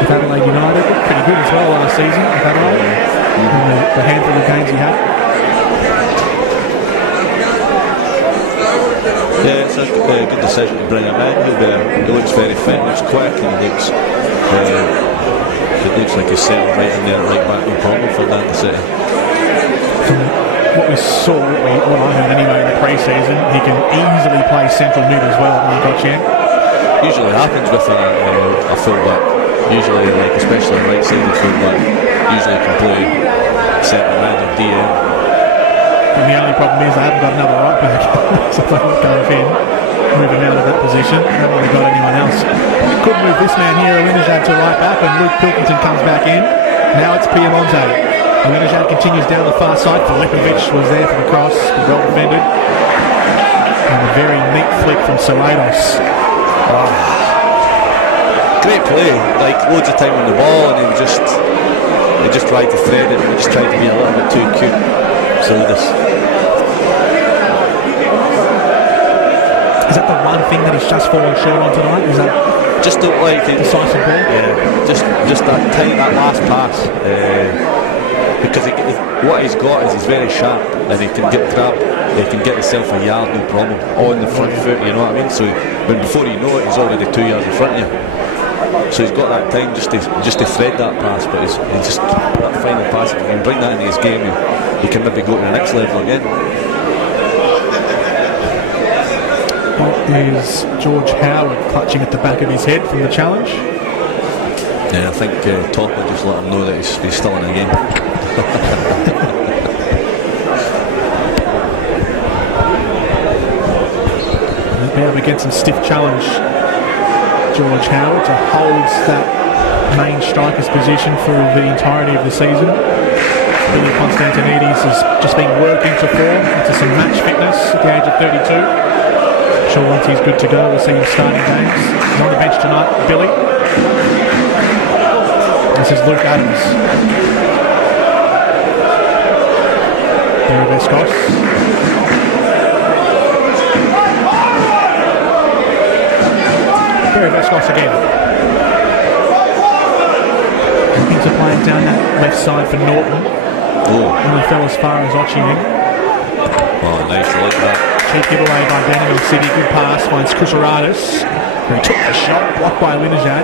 with Adelaide United. Pretty good as well last season with Adelaide, and the handful of games he had. Yeah, it's a good decision to bring him in. He looks very fit, looks quick, and it looks like he's settled right in there, right back, no problem for Dundee City. What we saw, what I heard anyway in the pre-season, he can easily play central mid as well, Mark Ochieng. Usually happens with a full-back. Usually, like especially a right-sided full-back, usually can play central mid or DM. And the only problem is they haven't got another right back. So if they want Dave in, move him out of that position. They haven't really got anyone else. Could move this man here, Linejad, to right back, and Luke Pilkington comes back in. Now it's Piemonte. Linejad continues down the far side. Filipovic was there for the cross, but well defended. And a very neat flick from Solados. Great play, like loads of time on the ball, and he just tried to thread it, and he just tried to be a little bit too cute. Solados. Is that the one thing that he's just fallen short on tonight? Is that just don't like it? Decisive ball? Yeah, just that time, that last pass. Because what he's got is he's very sharp, and he can get grabbed. He can get himself a yard, no problem, on the front foot. You know what I mean? So when before you know it, he's already 2 yards in front of you. So he's got that time just to thread that pass, but he's just that final pass. If he can bring that into his game, he can maybe go to the next level again. There's George Howard clutching at the back of his head from the challenge. Yeah, I think Topper just let him know that he's still in the game. Now we get some stiff challenge. George Howard to hold that main striker's position for the entirety of the season. Billy Constantinides has just been working to form into some match fitness at the age of 32. Sure, once he's good to go, we'll see him starting games. He's on the bench tonight, Billy. This is Luke Adams. Barry Vescos. Barry Vescos again. Looking to play it down that left side for Norton. Only fell as far as Ochieng. Oh, nice, I like that. Cheap giveaway by Dandenong City. Good pass, finds Cruceritas. He took the shot, blocked by Linejad.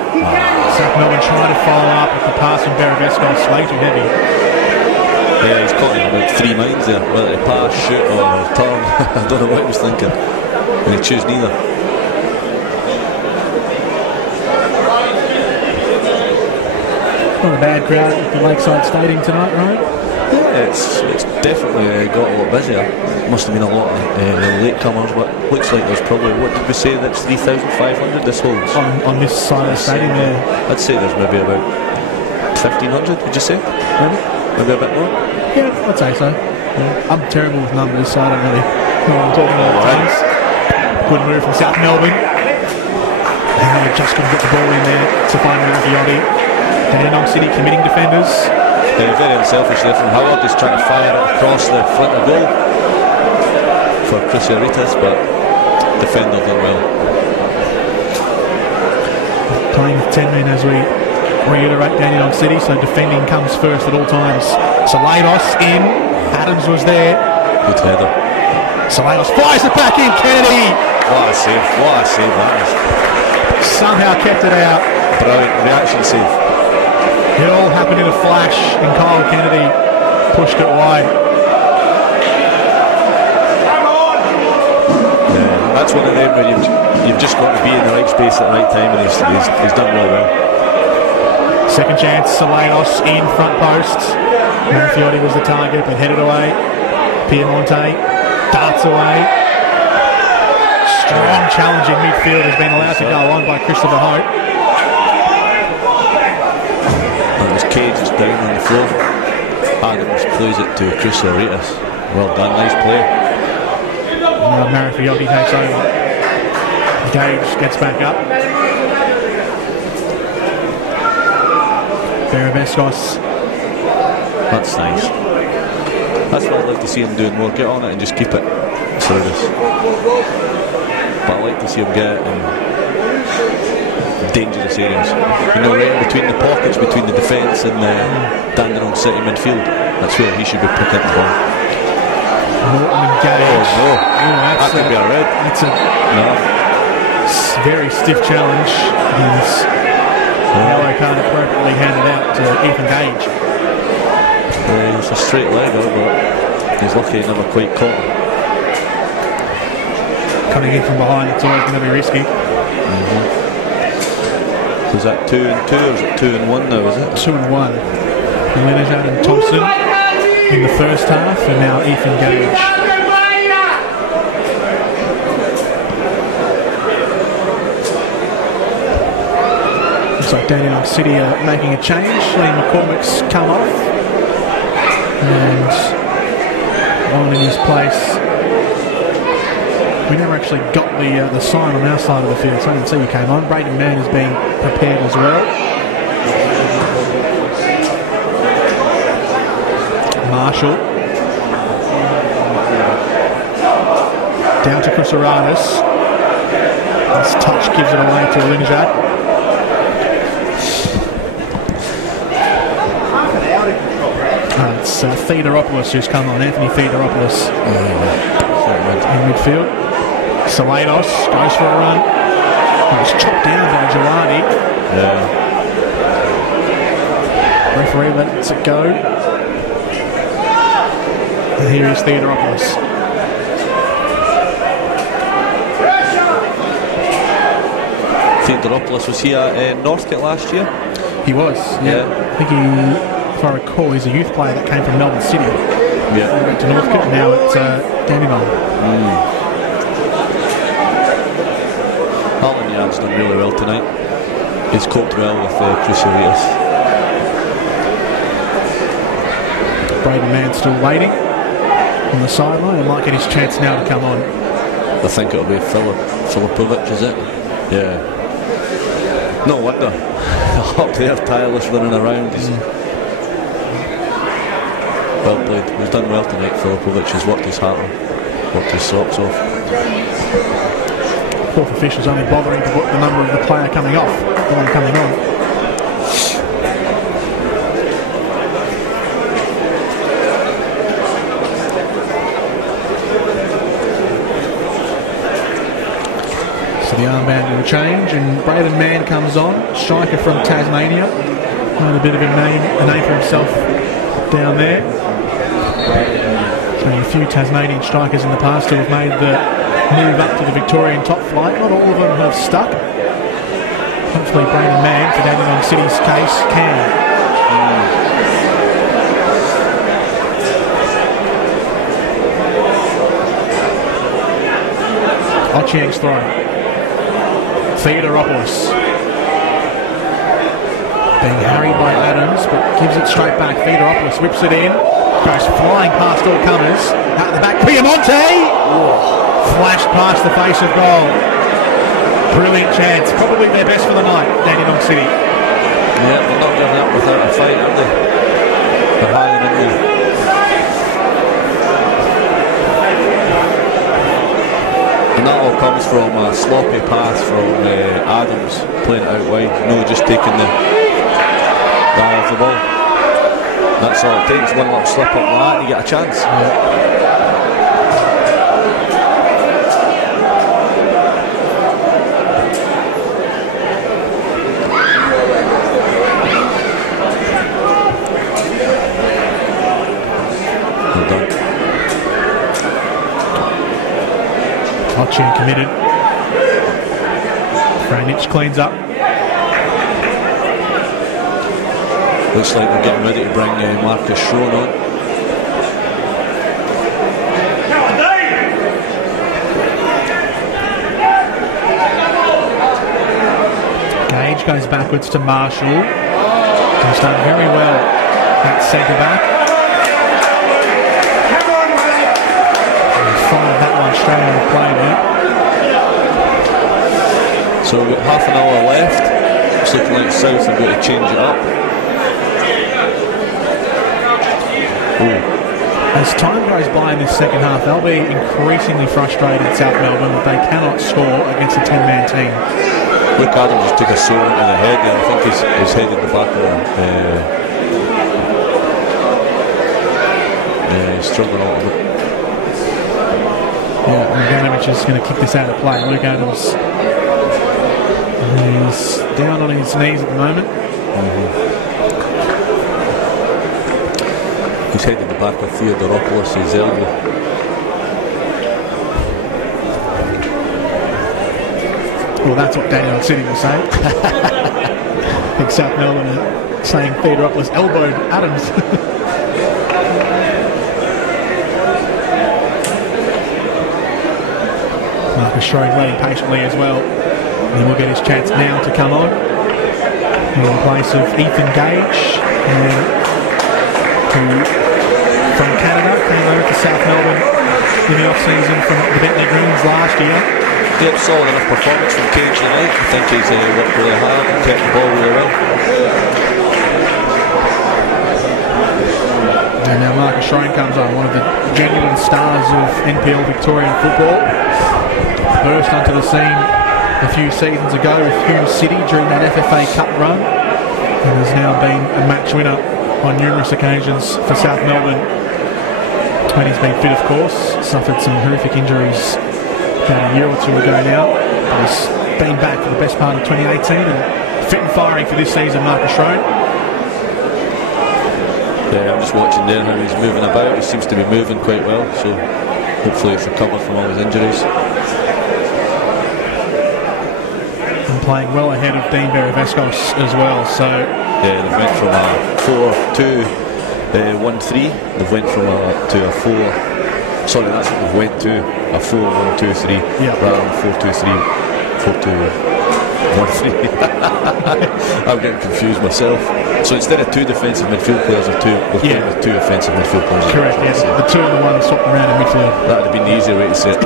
South Melbourne trying to follow up with the pass from Barry Vescos, way too heavy. Yeah, he's caught in about 3 minds there, whether to pass, shoot or turn. I don't know what he was thinking. And he chose neither. Not a bad crowd at the Lakeside Stadium tonight, right? Yeah, it's definitely got a lot busier. Must have been a lot of latecomers, but looks like there's probably, what did we say, that's 3,500 this holds? On this side of the stadium, yeah. I'd say there's maybe about 1,500, would you say? Maybe a bit more? Yeah, I'd say so. Yeah. I'm terrible with numbers, so I don't really know what I'm talking about. Right. Good move from South Melbourne. And they just couldn't get the ball in there to find Murphy. Dandenong City committing defenders. Very unselfish there from Howard. He's trying to fire it across the front of goal. for Cruciaritas, but defender done well. Playing with 10 men as we reiterate Dandenong City, so defending comes first at all times. Salados in, Adams was there. Good header. Salados fires it back in, Kennedy! What a save that is. Somehow kept it out. Brilliant reaction save. It all happened in a flash, and Kyle Kennedy pushed it wide. Yeah, that's one of them where you've just got to be in the right space at the right time, and he's done really well. Second chance, Salados in front post. Marafiotti was the target, but headed away. Piemonte darts away. Strong challenge in midfield has been allowed to go on by Christopher Hope. And his cage is down on the floor. Adams plays it to Cruciaritas. Well done, nice play. Now Marafiotti takes over. Gage gets back up. Beravescos. That's nice. That's what I'd like to see him doing more. Get on it and just keep it service. But I like to see him get in dangerous areas. You know, right between the pockets, between the defence and the Dandenong City midfield. That's where he should be picking the ball. Morton and Gage. Oh, no. That could be a red. That's a very stiff challenge. Yellow card appropriately handed out to Ethan Gage. It's a straight leg, but he's lucky he never quite caught him. Coming in from behind, it's always going to be risky. Was that 2 and 2 or is it 2 and 1 now, is it? 2 and 1. Lenajad and Thompson in the first half, and now Ethan Gage. Looks like Dandenong City are making a change. Liam McCormick's come off. And on in his place. We never actually got the sign on our side of the field, so I didn't see you came on. Braden Mann is being prepared as well. Marshall. Down to Cruciaritas. This touch gives it away to Linjad. It's Theodoropoulos who's come on, Anthony Theodoropoulos in midfield. Salados goes for a run. It was chopped down by Gelati. Yeah. Referee lets it go. And here is Theodoropoulos. Theodoropoulos, was he at Northcote last year? He was, yeah. I think if I recall, he's a youth player that came from Melbourne City. Yeah. He went to Northcote, now it's Dandenong. Alan Yard's done really well tonight. He's coped well with Cruciaritas. Braden Mann still waiting on the sideline and might get his chance now to come on. I think it'll be Filipovic, is it? Yeah. No wonder. Up there, tireless running around. Well played. He's done well tonight. Filipovic has worked his heart on, worked his socks off. Fourth official's only bothering to put the number of the player coming off, the one coming on. So the armband will change, and Braden Mann comes on, striker from Tasmania. Made a bit of a name for himself down there. So a few Tasmanian strikers in the past who have made the move up to the Victorian top flight. Not all of them have stuck. Hopefully Braden Mann, for Dandenong City's case, can. Ochieng's throw. Theodoropoulos. Being harried by Adams, but gives it straight back. Theodoropoulos whips it in. Goes flying past all comers. Out the back, Piemonte! Flashed past the face of goal. Brilliant chance. Probably their best for the night, Dandenong City. Yeah, they're not giving up without a fight, are they? They're hanging in there. comes from a sloppy pass from Adams, playing it out wide. No, just taking the eye off the ball. That's all it takes. One little slip up like that and you get a chance. Well done. Hotchin committed. Franich cleans up. Looks like they're getting ready to bring Marcus Schroen on. Gage goes backwards to Marshall. He's done very well at centre back. And fired that one straight out of play there. So we've got half an hour left. It's looking like South are going to change it up. As time goes by in this second half, they'll be increasingly frustrated at South Melbourne that they cannot score against a 10-man team. Luke Adams just took a sword into the head there. I think his head in the back of he's struggling a little bit. Yeah, Maganovich is going to kick this out of play. Luke Adams is down on his knees at the moment. His head in the back with Theodoropoulos, his elbow. Well, that's what Dandenong City will say. I think South Melbourne are saying Theodoropoulos elbowed Adams. Marcus Schroen waiting patiently as well. And we'll get his chance now to come on. In place of Ethan Gage, who from Canada came over to South Melbourne in the off-season from the Bentley Greens last year. Yep, solid enough performance from Cage tonight. I think he's worked really hard and kept the ball really well. And now Marcus Schroen comes on, one of the genuine stars of NPL Victorian football. Burst onto the scene a few seasons ago with Hume City during that FFA Cup run, and has now been a match winner on numerous occasions for South Melbourne. When he's been fit, of course, suffered some horrific injuries about a year or two ago now. But he's been back for the best part of 2018 and fit and firing for this season, Marcus Schroen. Yeah, I'm just watching there how he's moving about. He seems to be moving quite well, so hopefully he's recovered from all his injuries. And playing well ahead of Dean Berevescos as well, so... Yeah, they've went from a 4-2-1-3. They've went from to a 4... Sorry, that's what they've went to. A 4-1-2-3 rather than 4-2-3. 4-2-1-3. I'm getting confused myself. So instead of two defensive midfield players, we're playing with two offensive midfield players. Correct, yes. The two and the one swapped around in midfield. That would have been the easier way to say it.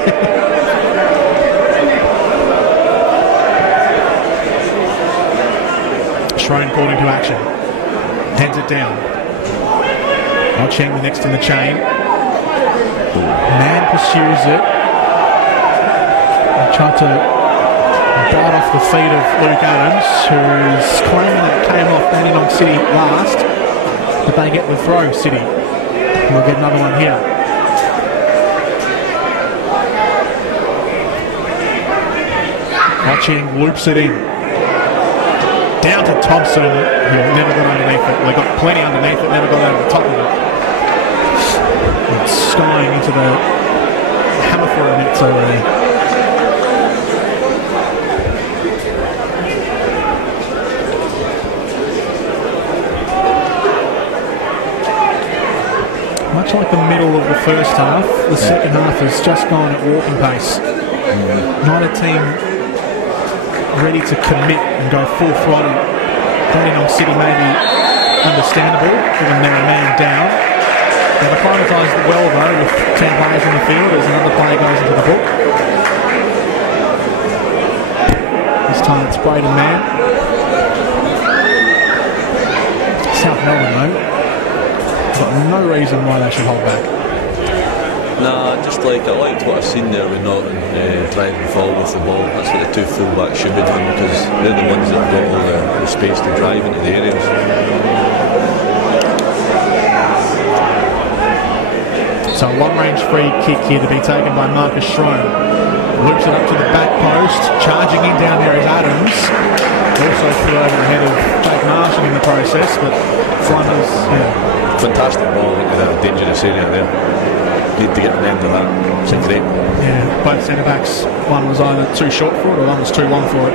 Schroen called into action. Heads it down. Cheng the next in the chain. Man pursues it. Tried to bite off the feet of Luke Adams, who's claiming that it came off Dandenong City last, but they get the throw, City. We'll get another one here. Watching loops it in. Down to Thompson, who never got underneath it. Well, they got plenty underneath it, never got over the top of it. It's skying into the hammer for a net over there. Much like the middle of the first half, the second half has just gone at walking pace. Not a team ready to commit and go full throttle. Dandenong City may be understandable, given they're a man down. They've acclimatised it well though, with 10 players in the field as another player goes into the book. This time it's Braden Mann. South Melbourne though, got no reason why they should hold back. Nah, just like I liked what I've seen there with Norton driving forward with the ball. That's what the two full-backs should be doing, because they're the ones that have got all the space to drive into the areas. So a long-range free kick here to be taken by Marcus Schroen. Loops it up to the back post. Charging in down there is Adams. Also put over the head of Jake Marshall in the process, but Flanders, yeah. Fantastic ball into that dangerous area there. Need to get an end to that. It's a great ball. Yeah, both centre-backs. One was either too short for it or one was too long for it.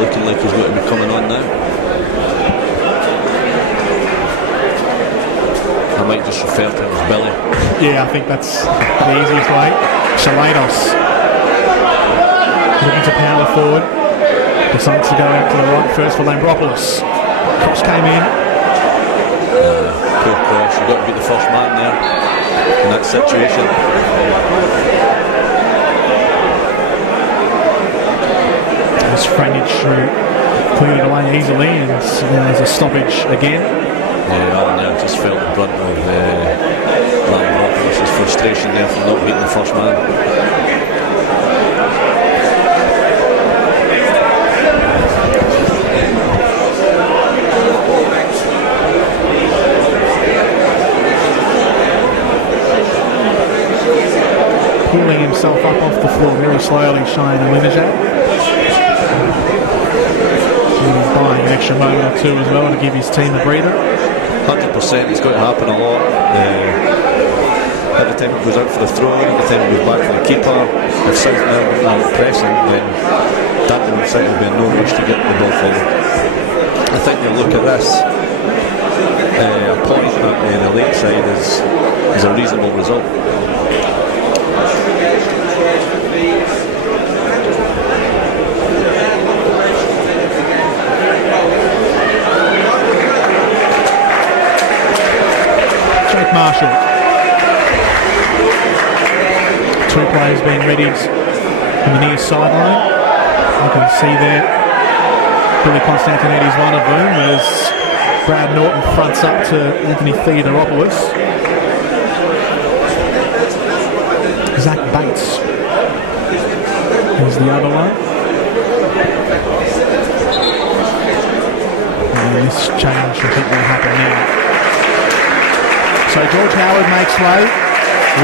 Looking like he's going to be coming on now. I might just refer to him as Billy. Yeah, I think that's the easiest way. Shalados looking to power forward. Decides to go out to the right first for Lambropoulos. Cross came in. Poor cross. You've got to beat the first man there in that situation. This Franich cleared it away easily, and there's a stoppage again. Yeah, Alan there just felt the brunt of Lambropoulos' frustration there for not beating the first man. Pulling himself up off the floor very slowly, Shane Winnijak. Buying an extra moment or two as well to give his team a breather. 100%, it's going to happen a lot. Every time it goes out for the throw, every time it goes back for the keeper, if South Melbourne aren't pressing, then Dandenong side will be in no rush to get the ball forward. I think they'll look at this. A point in the late side is a reasonable result. Marshall. Two players being readied in the near sideline. You can see there Billy Constantinides, one of them, as Brad Norton fronts up to Anthony Theodoropoulos. Zach Bates is the other one. And this change, I think, will happen now. So George Howard makes way,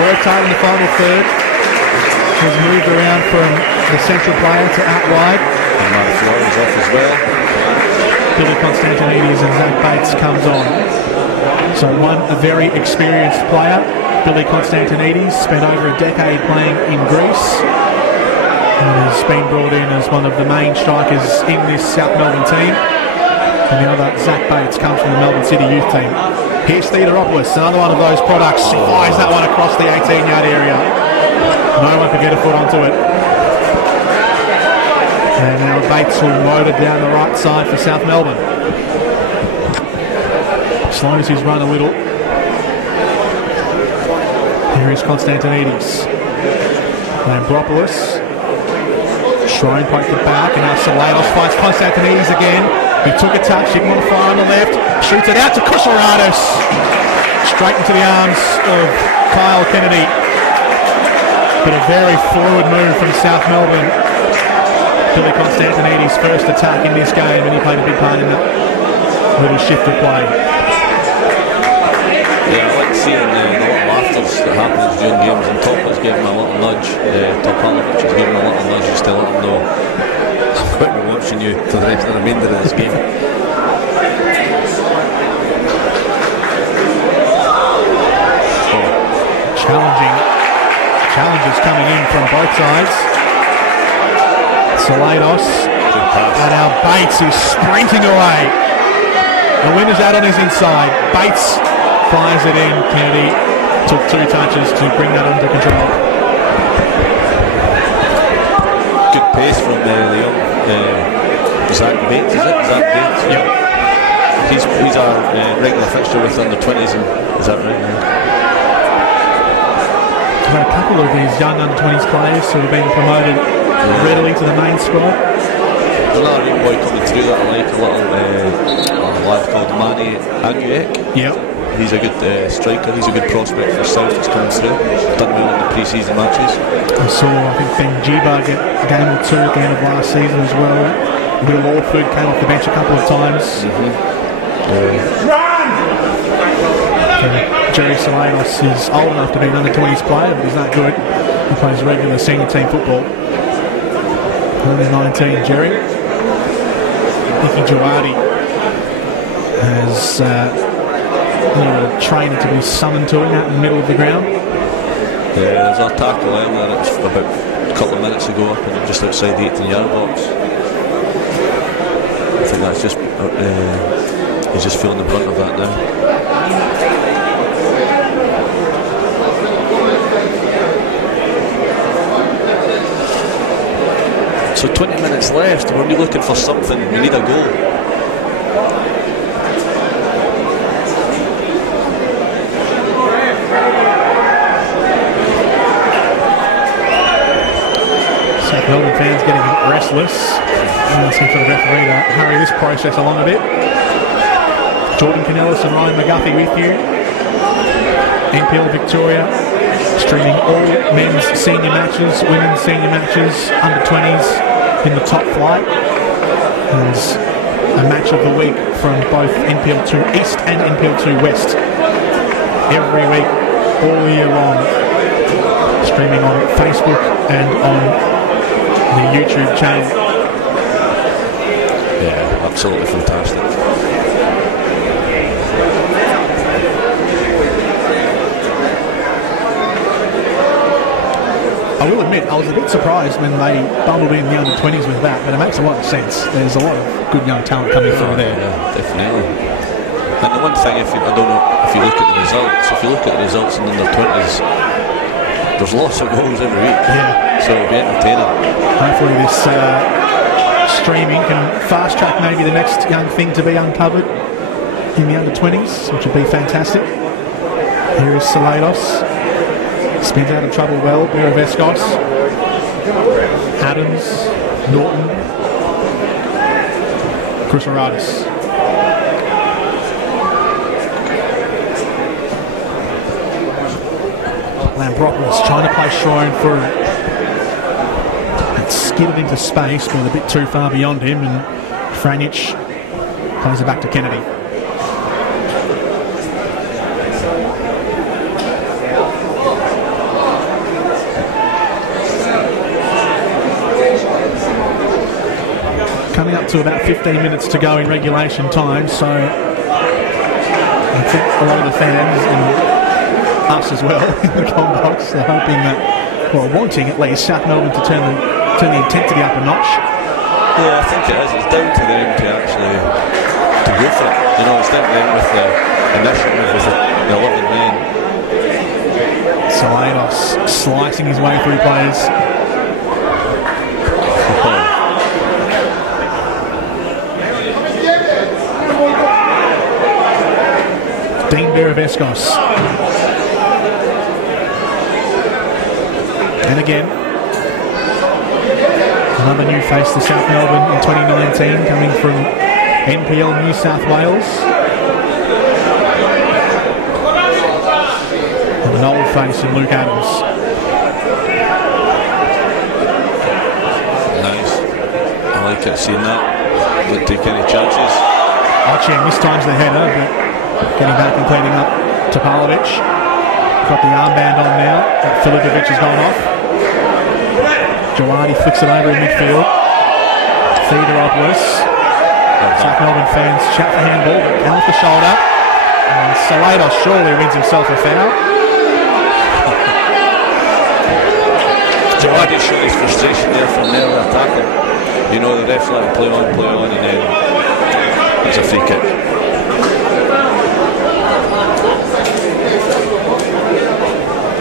works hard in the final third, has moved around from the central player to out wide. And Mark Flores off as well. Billy Constantinides and Zach Bates comes on. So a very experienced player, Billy Constantinides, spent over a decade playing in Greece and has been brought in as one of the main strikers in this South Melbourne team. And the other, Zach Bates, comes from the Melbourne City youth team. Here's Theodoropoulos, another one of those products. He fires that one across the 18-yard area. No one could get a foot onto it. And now Bates will load it down the right side for South Melbourne. Slows his run a little. Here is Constantinides. Lambropoulos. Schroen poked it back, and now Salados finds Constantinides again. He took a touch, didn't want to fire on the left, shoots it out to Kusaratos. Straight into the arms of Kyle Kennedy. But a very forward move from South Melbourne. Billy Constantinides' first attack in this game, and he played a big part in that little shift of play. Yeah, I like seeing the little laughters that happens during games, and Topper's giving him a little nudge. Topalovic is giving him a little nudge just to let him know, I'm going to be watching you for the rest of the remainder of this game. Challenges coming in from both sides. Salados, and now Bates is sprinting away. The winner's out on his inside. Bates fires it in. Kennedy took two touches to bring that under control. Good pace from the young Zach Bates, is it? Zach Bates? Yep. He's our regular fixture with under-20s, is that right now? There are a couple of these young under-20s players who have been promoted readily to the main squad. There's another young boy coming through that I like, a little lad called Manny Aguiek. Yep. He's a good striker, he's a good prospect for South that's coming through. Done well in the pre-season matches. I saw, I think, Ben Jiba get a game or two at the end of last season as well. Will Orford came off the bench a couple of times. Jerry Salados is old enough to be an under-20s player, but he's not good. He plays regular senior team football. Only 19, Jerry. Nicky Jawadi has a trainer to be summoned to him out in the middle of the ground. Yeah, there's a tackle earlier, it was about a couple of minutes ago up and just outside the 18-yard box. I think that's just he's just feeling the brunt of that now. So 20 minutes left, we're only looking for something, we need a goal. South Melbourne fans getting a bit restless, asking for the referee to hurry this process along a bit. Jordan Canellis and Ryan McGuffey with you. NPL Victoria streaming all men's senior matches, women's senior matches, under-20s in the top flight. There's a match of the week from both NPL 2 East and NPL 2 West every week, all year long, streaming on Facebook and on the YouTube channel. Yeah, absolutely fantastic. I will admit, I was a bit surprised when they bundled in the under-20s with that, but it makes a lot of sense. There's a lot of good young talent coming through there. Yeah, definitely. And the one thing, I don't know if you look at the results, in the under-20s, there's lots of goals every week. Yeah. So it'll be entertaining. Hopefully this streaming can fast-track maybe the next young thing to be uncovered in the under-20s, which would be fantastic. Here is Salados. Spins out of trouble well. Beravescos, Adams, Norton, Cruceradis. Lambropoulos trying to play Shrine through. It's skidded into space, but a bit too far beyond him, and Franic plays it back to Kennedy. Coming up to about 15 minutes to go in regulation time, so I think a lot of the fans and us as well in the comm box are hoping that, well, wanting at least South Melbourne to turn the intensity up a notch. Yeah, I think it is. It's down to them to actually to go for it. You know, it's down to them with the initiative, with the 11 men. Salados slicing his way through players. Dean Beravescos. And again, another new face to South Melbourne in 2019, coming from NPL New South Wales. And an old face in Luke Adams. Nice. I like it, seeing that. Didn't take any chances. Archie mistimes the header, but getting back and cleaning up Topalovic. Got the armband on now. Filipovic has gone off. Jawadi flicks it over in midfield. Theodoropoulos. South Melbourne fans shout for handball, but down off the shoulder. And Salados surely wins himself a foul. Jawadi showed his frustration there from the earlier tackle. You know, the ref let him play on, and then it's a free kick.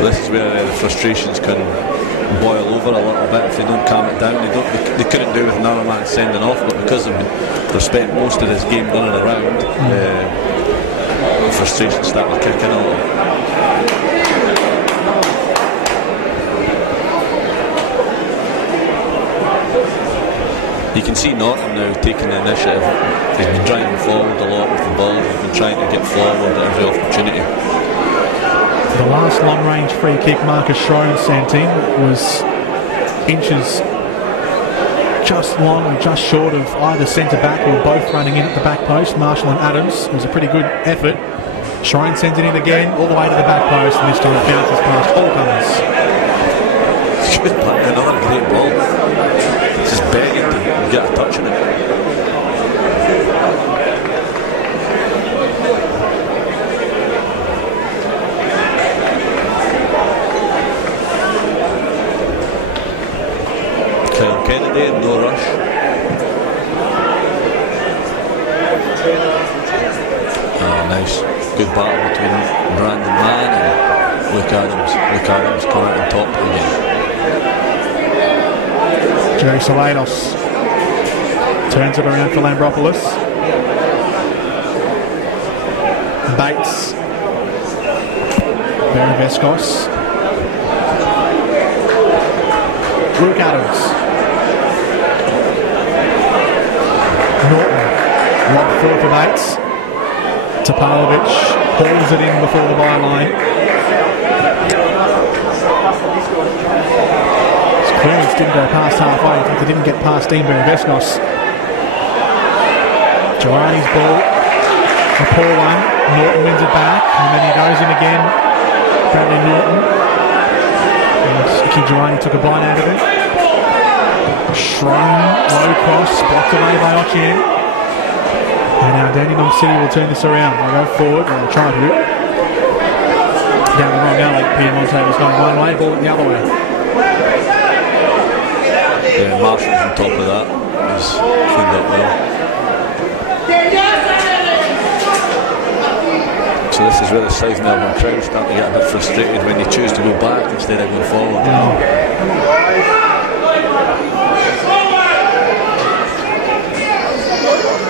This is where the frustrations can boil over a little bit if they don't calm it down. They couldn't do with another man sending off, but because they've spent most of this game running around, the frustration started to kick in a little. You can see Norton now taking the initiative. He's been driving forward a lot with the ball. He's been trying to get forward at every opportunity. The last long-range free kick Marcus Schroen sent in was inches just long or just short of either centre-back or both running in at the back post, Marshall and Adams. It was a pretty good effort. Schroen sends it in again, all the way to the back post, and this time it bounces past all comers. Good play, another great ball. Just begging to get a touch on it. Kyle Kennedy, no rush. Nice. Good battle between Brandon Mann and Luke Adams. Luke Adams coming out on top again. Jerry Salados turns it around for Lambropoulos. Bates. Barry Vescos. Luke Adams. Norton. Lob forward for Bates. Topalovic hauls it in before the byline. Clearance didn't go past halfway. In fact, they didn't get past Dean Vescos. Giovanni's ball. A poor one. Norton wins it back. And then he goes in again. Bradley Norton. And Iki Giovanni took a bite out of it. Schroen, low cross, blocked away by Ochieng. And now Dandenong City will turn this around. They'll go forward. They'll try to. Down the wrong alley. Piemonte was going one way, ball the other way. Yeah, Marshall's on top of that. He's cleaned up well. So this is where the South Melbourne crowd start to get a bit frustrated when they choose to go back instead of going forward.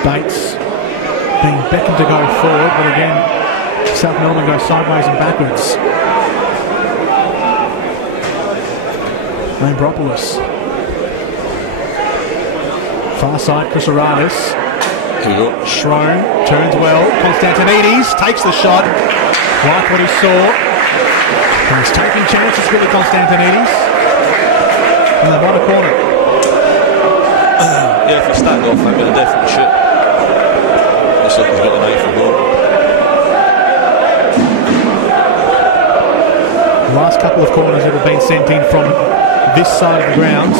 Bates being beckoned to go forward, but again, South Melbourne goes sideways and backwards. Lambropoulos. Far side, Chris Aranis. Here we go. Schroen turns well. Constantinides takes the shot. Like what he saw. And he's taking chances with the Constantinides. In the bottom corner. Yeah, if you stand off, I'm going to definitely shoot. Looks like he's got an eye for goal. The last couple of corners that have been sent in from this side of the grounds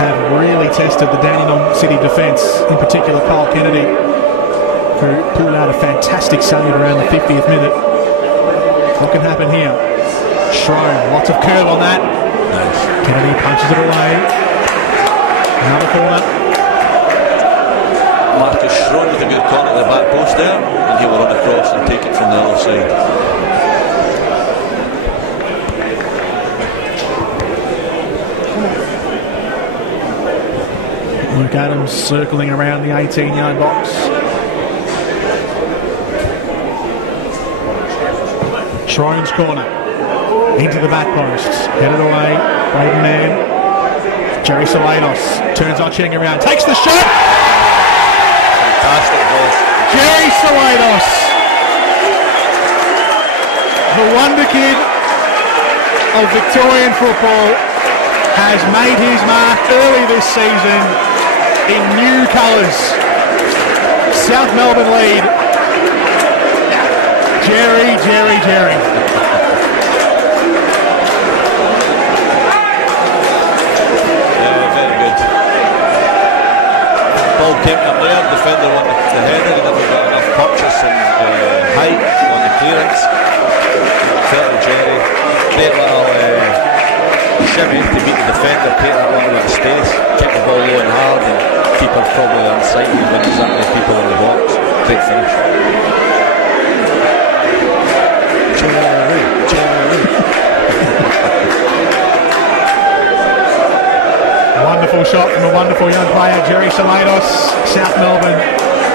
have really tested the Dandenong City defence, in particular Kyle Kennedy, who pulled out a fantastic salute around the 50th minute. What can happen here? Schroen, lots of curve on that. Nice. Kennedy punches it away. Another corner. Marcus Schroen with a good corner at the back post there, and he will run across and take it from the other side. Luke Adams circling around the 18-yard box. Schroen's corner. Into the back post. Headed away. Braden Mann. Jerry Salados turns Ochieng around. Takes the shot! Fantastic ball. Jerry Salados. The wonder kid of Victorian football has made his mark early this season. In new colours. South Melbourne lead. Jerry. Yeah, very good. Ball came up there, defender won the header, he never got enough purchase and height on the clearance. Fair to Jerry. Great little shimmy to beat the defender, take that little bit of space, keep the ball low and hard, and keeper probably unsighted when exactly people in the box. Great finish. Jerry. shot from a wonderful young player, Jerry Salados. South Melbourne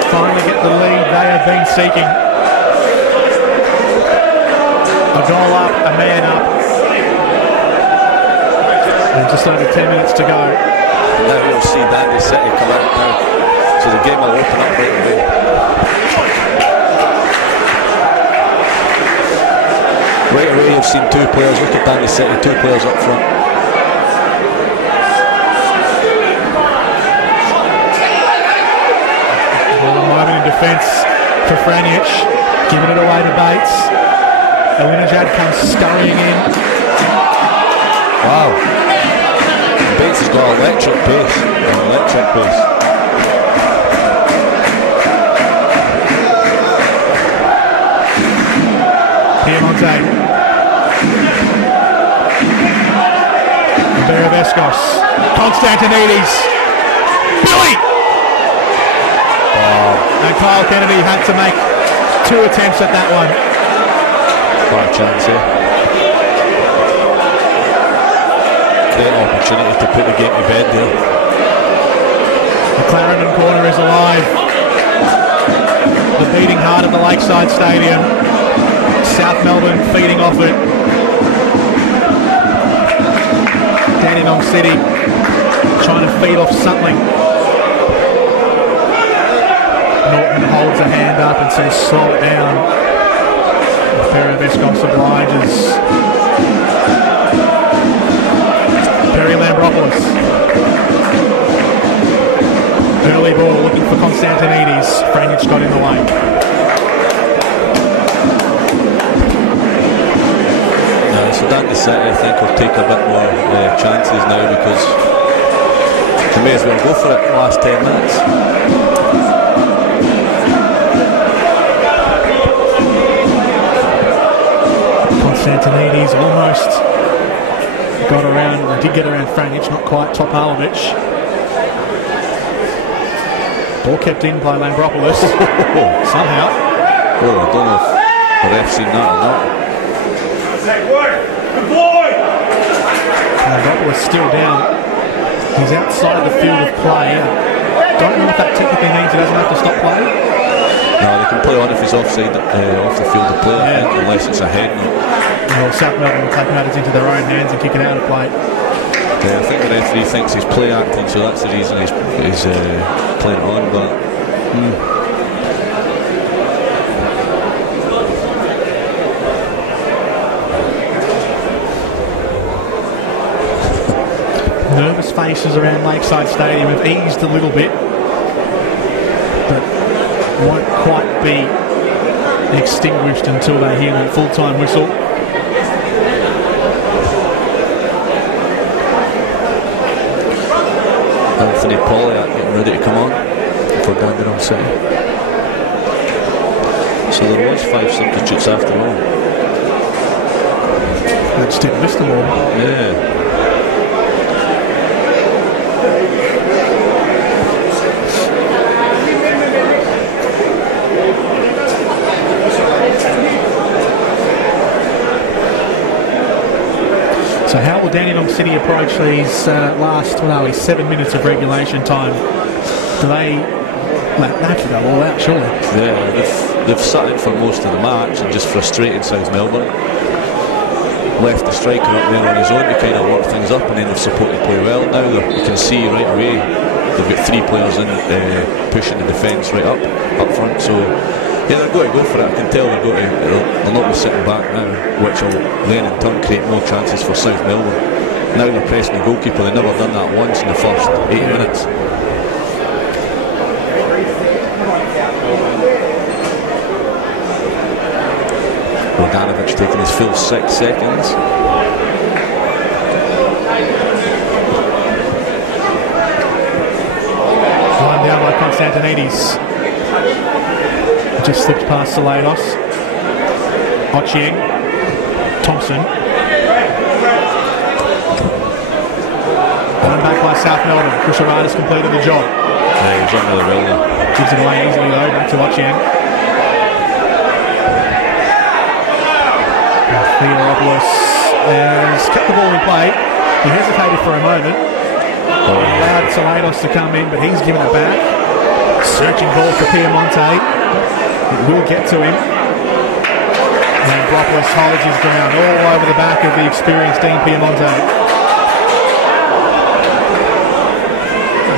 finally get the lead they have been seeking. A goal up, a man up. And just over 10 minutes to go. Now we'll see Dandy City come out now. So the game will open up right away. Right away you've seen two players. Look at Dandy City, two players up front. In defence for Franjic, giving it away to Bates. Elinajad comes scurrying in. Wow. Bates has got electric pace. Electric pace. Piemonte. Bereveskos. Konstantinides. Billy! And Kyle Kennedy had to make two attempts at that one. Quite a chance here. Great opportunity to put the game to bed there. The Clarendon corner is alive. The beating heart of the Lakeside Stadium. South Melbourne feeding off it. Dandenong City trying to feed off something. Norton holds a hand up and says slow it down. Bereveskos obliges. Perry Lambropoulos. Early ball looking for Konstantinides. Franjic got in the way. So Dandy City I think will take a bit more chances now because they may as well go for it in the last 10 minutes. Konstantinides almost got around, did get around Franjic, not quite Topalovic. Ball kept in by Lambropoulos. Somehow. Well, I don't know if the ref's seen that or not. Lambropoulos still down. He's outside the field of play. Don't know if that technically means he doesn't have to stop play. No, they can play on if he's offside, off the field of play, I think, unless it's a head. Well, South Melbourne will take matters into their own hands and kick it out of play. Yeah, I think the referee thinks he's play acting, so that's the reason he's playing on. But nervous faces around Lakeside Stadium have eased a little bit, but won't quite be extinguished until they hear that full-time whistle. Anthony Polliak getting ready to come on for Dandenong City. So there was 5 substitutes after all. They just didn't miss them all. Yeah. So how will Dandenong City approach these last, 7 minutes of regulation time? Do they have to go all out, surely? Yeah, they've sat in for most of the match and just frustrated South Melbourne. Left the striker up there on his own to kind of work things up, and then they've supported play well. Now you can see right away they've got 3 players in pushing the defence right up front. So yeah, they're going to go for it. I can tell they'll not be sitting back now, which will then in turn create more chances for South Melbourne. Now they're pressing the goalkeeper. They've never done that once in the first 80 minutes. Bogdanovic taking his full 6 seconds. Run down by Konstantinides. Just slipped past Salados. Ochieng. Thompson. Run back by South Melbourne. Kusharada's completed the job. Yeah, he's done really well there. Gives it away easily though, back to Ochieng. Theodopoulos has kept the ball in play. He hesitated for a moment. Allowed allowed Salados to come in, but he's given it back. Searching ball for Piemonte. It will get to him. And Bropoulos holds his ground all over the back of the experienced Dean Piemonte.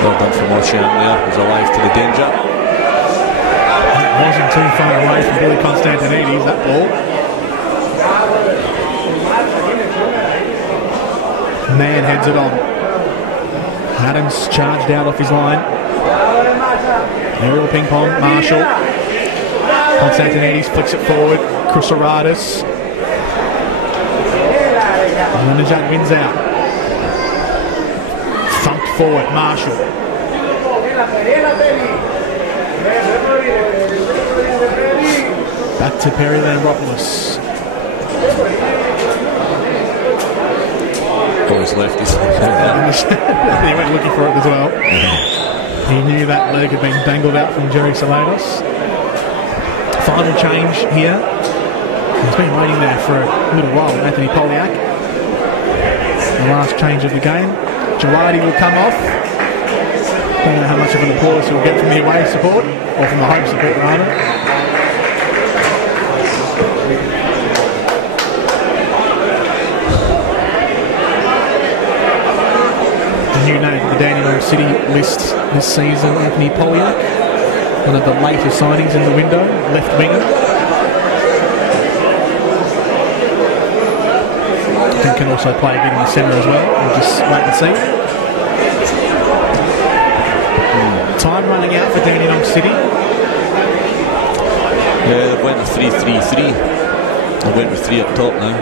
Well done from Ocean there. He's alive to the danger. It wasn't too far away from Billy Constantinides, that ball. Man heads it on. Adams charged out off his line. Aerial ping pong, Marshall. Constantinides flicks it forward. Cruceratus. Linajak wins out. Thumped forward, Marshall. Back to Perry Lambropoulos. Always left his He went looking for it as well. He knew that leg had been dangled out from Jerry Salados. Final change here. He's been waiting there for a little while. Anthony Poliak. The last change of the game. Girardi will come off. Don't know how much of an applause he'll get from the away support, or from the home support rather. The new name of the Dandenong City list this season, Anthony Poliak. One of the later signings in the window, left winger. He can also play a bit in the centre as well. We'll just wait and see. Time running out for Dandenong City. Yeah, they went with 3-3-3. They went with 3 up top now.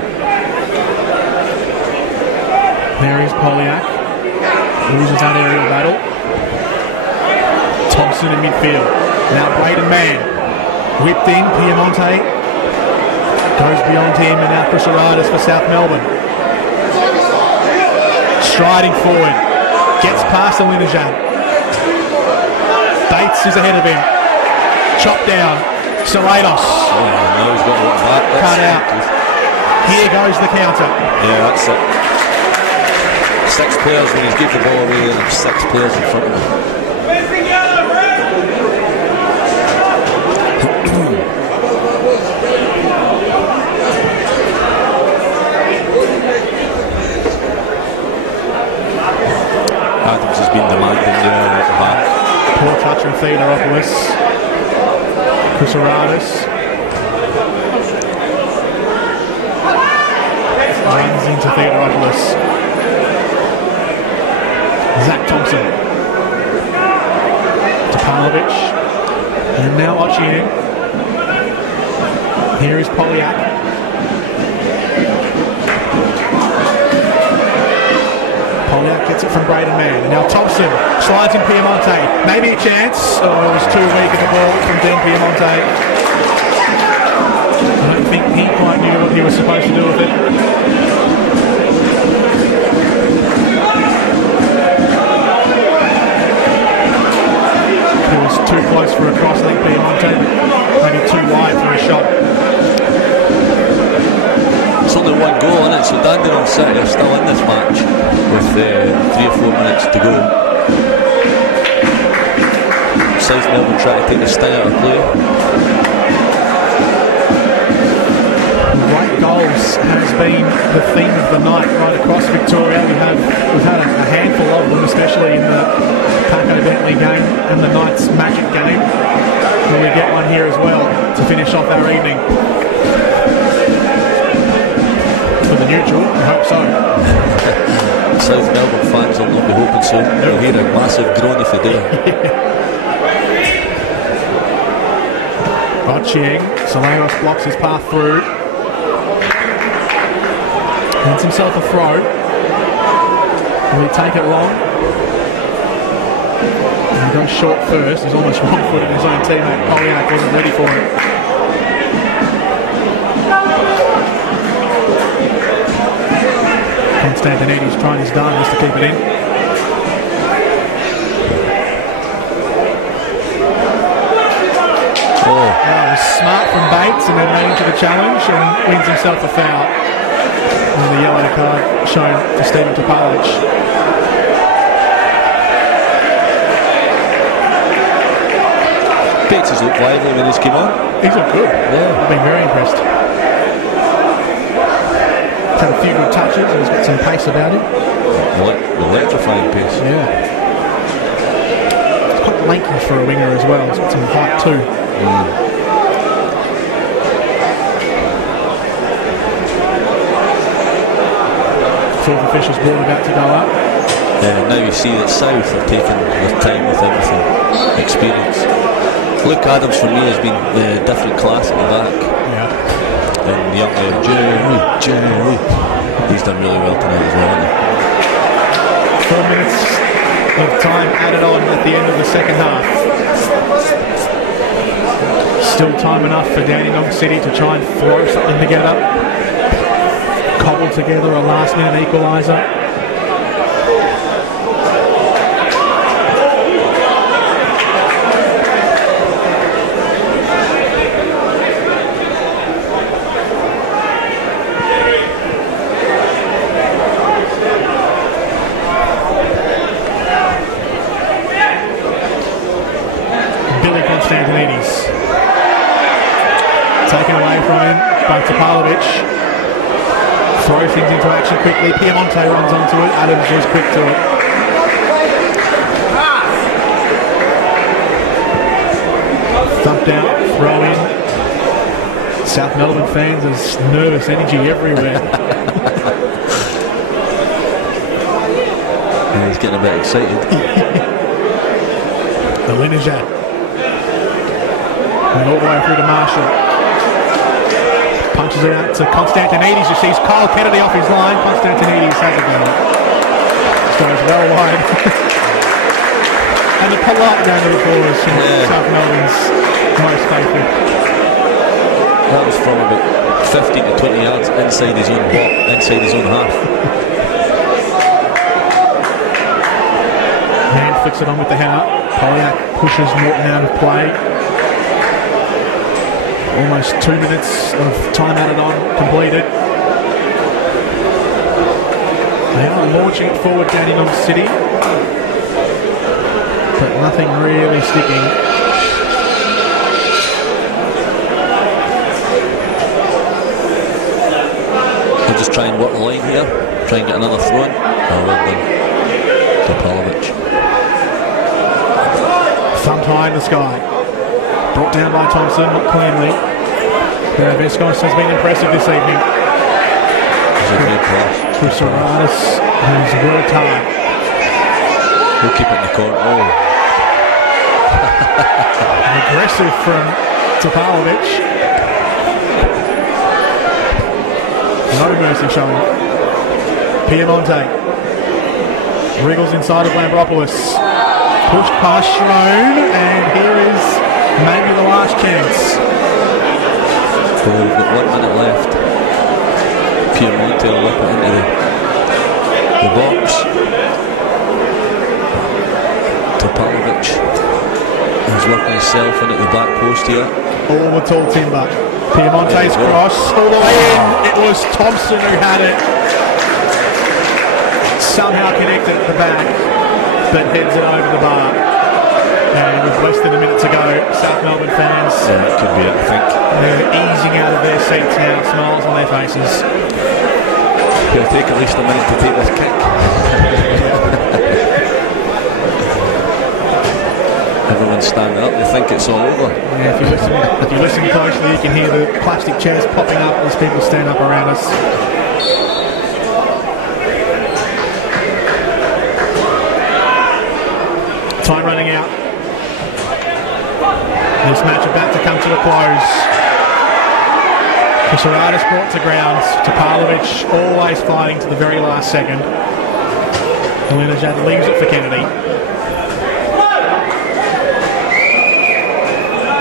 There is Poliak. Loses that aerial battle. Thompson in midfield. Now Braden Mann. Whipped in. Piemonte goes beyond him, and now Cruceratus for South Melbourne. Striding forward. Gets past Linajak. Bates is ahead of him. Chopped down. Salados. Now he's got one back. Cut out. Here goes the counter. Yeah, that's it. 6 players when he's give the ball away, and there's 6 players in front of him. Adams has been demanding there at the back. Poor touch from Theodoropoulos. Cruceratus. Runs into Theodoropoulos. Zach Thompson. To Pavlovic. And now Ochieng. Here is Poliak. Poliak gets it from Braden Mann. And now Thompson slides in Piemonte. Maybe a chance. Oh, it was too weak at the ball from Dean Piemonte. I don't think he quite knew what he was supposed to do with it. He was too close for a cross, I think, Piemonte. Maybe too wide for a shot. It's only 1 goal in it, so Dandenong City are still in this match with 3 or 4 minutes to go. South Melbourne trying to take the sting out of play. Great goals has been the theme of the night right across Victoria. We've had a handful of them, especially in the Paco Bentley game and the Knights Magic game. And we get one here as well to finish off our evening. For the neutral, I hope so. South Melbourne fans will not be hoping so. They'll hear a massive groan if they do. Ochieng, Salados blocks his path through. Wins himself a throw. Will he take it long? And he goes short first. He's almost wrong-footed his own teammate. Poliak wasn't ready for it. Constantinides trying his darndest to keep it in. Oh, that was smart from Bates, and then ran into the challenge and wins himself a foul. And the yellow card shown to Stephen Topalic. Bates has looked lively when he's came on. He's looked good. Yeah. I've been very impressed. He's had a few good touches and he's got some pace about him. Electrifying pace. Yeah. He's quite lanky for a winger as well. He's got some height too. Fourth official's ball about to go up. Now you see that South are taking their time with everything. Experience. Luke Adams for me has been a different class at the back. Yeah. And the young player Jerry, he's done really well tonight as well, hasn't he? 4 minutes of time added on at the end of the second half. Still time enough for Dandenong City to try and throw something together. Cobble together a last minute equaliser. Taken away from him by Topalovic. Throws things into action quickly. Piemonte runs onto it. Adams is quick to it. Thumped out, throw in. South Melbourne fans, there's nervous energy everywhere. Yeah, he's getting a bit excited. The Lineker. And all the way through to Marshall. Punches it out to Constantinides, who sees Kyle Kennedy off his line. Constantinides has a go. This goes well wide. And a polite round of applause from South Melbourne's most faithful. That was from about 15 to 20 yards inside his own half. Man flicks it on with the header. Polyak pushes Morton out of play. Almost 2 minutes of time added on, completed. They are launching it forward, Dandenong City, but nothing really sticking. They'll just try and work the line here, try and get another throw in. Oh, well done. Topalovic. Thumped high in the sky. Brought down by Thompson, not cleanly. Veskos has been impressive this evening. Cruceratus has worked hard. He'll keep it in the corner. Oh. Aggressive from Topalovic. No mercy shown. Piemonte. Wriggles inside of Lambropoulos. Pushed past Shrone, and here is maybe the last chance. So we've got 1 minute left. Piemonte will whip it into the box. Topalovic is working himself in at the back post here. All the tall timber. Piemonte's cross all the way in. It was Thompson who had it. Somehow connected at the back, but heads it over the bar. And with less than a minute to go, South Melbourne fans, Yeah, that could be it, I think. they're easing out of their seats now, smiles on their faces. It'll take at least a minute to take this kick. Everyone's standing up, they think it's all over. Yeah, if you listen closely, you can hear the plastic chairs popping up as people stand up around us. Time running out. This match about to come to a close. Cruceratus brought to ground. Topalovic always fighting to the very last second. Lineker leaves it for Kennedy.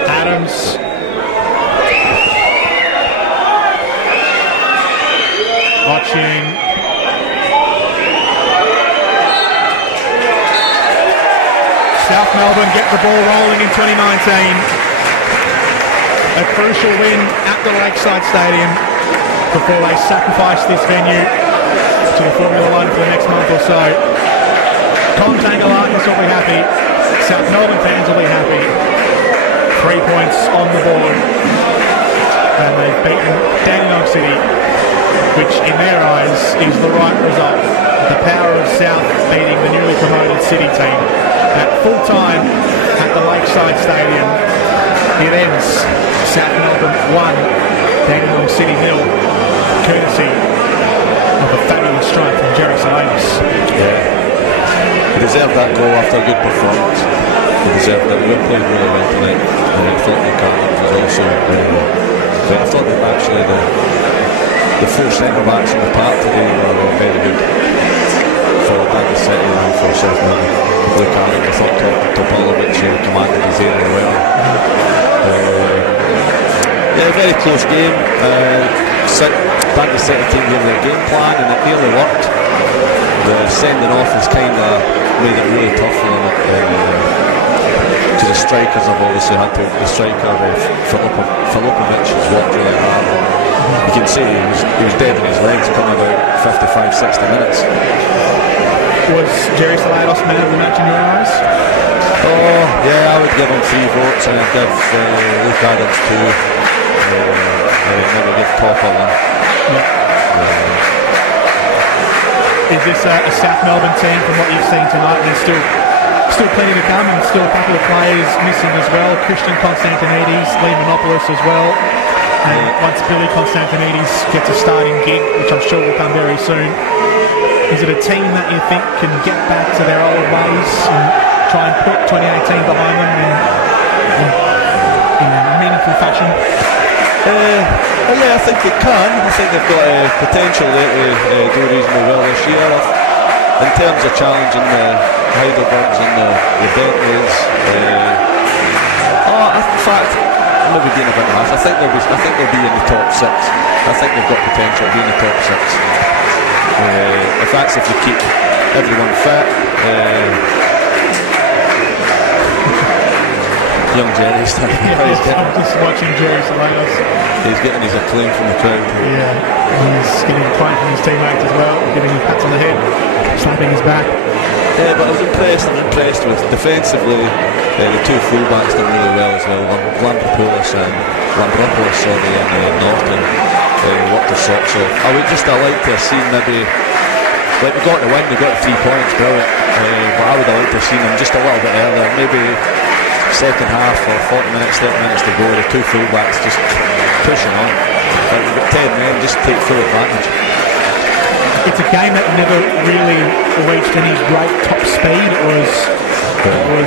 Adams. Watching. South Melbourne get the ball rolling in 2019. A crucial win at the Lakeside Stadium before they sacrifice this venue to the Formula One for the next month or so. Tom Tangalakis will be happy. South Melbourne fans will be happy. 3 points on the board, and they've beaten Dandenong City, which in their eyes is the right result. The power of South beating the newly promoted City team at full time at the Lakeside Stadium. It ends South Melbourne 1, Dandenong City 0, courtesy of a fabulous strike from Jerry Salamis. Yeah, he deserved that goal after a good performance. He deserved that. We were playing really well tonight. I thought the Cardinals was also I thought that actually the four centre backs in the park today were very good for Dandenong City and for South Melbourne. Blue Cardinals, I thought Topolovic commanded his area well. Yeah, very close game. Dandenong City team gave their game plan and it nearly worked. The sending off has kind of made it really tough for them. To the strikers have obviously had to. The striker Filipovic has worked really hard. You can see he was dead in his legs coming about 55-60 minutes. Was Jerry Salados man of the match in your eyes? Oh yeah, I would give him 3 votes and I'd give Luke Adams 2. Maybe give Topper 1. Is this a South Melbourne team from what you've seen tonight? There's still plenty to come and still a couple of players missing as well. Christian Constantinides, Lee Monopoulos as well. And once Billy Constantinides gets a starting gig, which I'm sure will come very soon, is it a team that you think can get back to their old ways and try and put 2018 behind them in a meaningful fashion? Yeah, I think they can. I think they've got potential there to do reasonably well this year. In terms of challenging the Heidelbergs and the Bentleys, in fact, I'm maybe being a bit harsh. I think they'll be in the top 6. I think they've got potential to be in the top 6. If that's if you keep everyone fit. Young Jerry's I'm just watching Jerry Salados. He's getting his acclaim from the crowd. Yeah, he's getting acclaim from his teammates as well, giving him pats on the head, slapping his back. Yeah, but I'm impressed with defensively. The 2 fullbacks done really well as well. Lambropoulos and Norton worked their socks off. I like to have seen maybe, like we got the win, we got 3 points, brilliant. But I would have liked to have seen them just a little bit earlier, maybe second half or 40 minutes, 30 minutes to go. The 2 fullbacks just pushing on. Like we've got 10 men, just take full advantage. It's a game that never really reached any great top speed. It was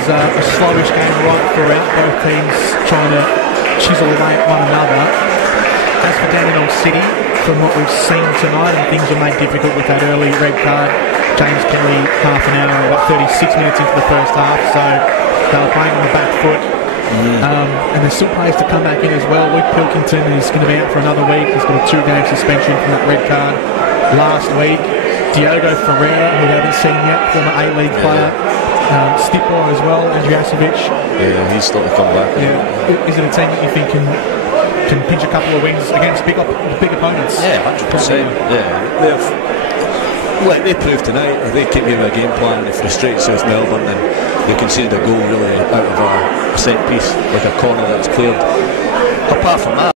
a slowish game right throughout, both teams trying to chisel away at one another. As for Dandenong City, from what we've seen tonight, and things were made difficult with that early red card. James Kelly, half an hour, about 36 minutes into the first half, so they were playing on the back foot. And there's still players to come back in as well. Luke Pilkington is going to be out for another week. He's got a 2-game suspension from that red card last week. Diogo Ferrer, who we haven't seen yet, former A-League player. Stipor as well, Andriasevic. Yeah, he's still to come back. Yeah. Is it a team that you think can pinch a couple of wins against big opponents? Yeah, 100%. Yeah, like they proved tonight, they keep giving a game plan, they frustrate South Melbourne, and they conceded a goal really out of a set piece, like a corner that's cleared. Apart from that,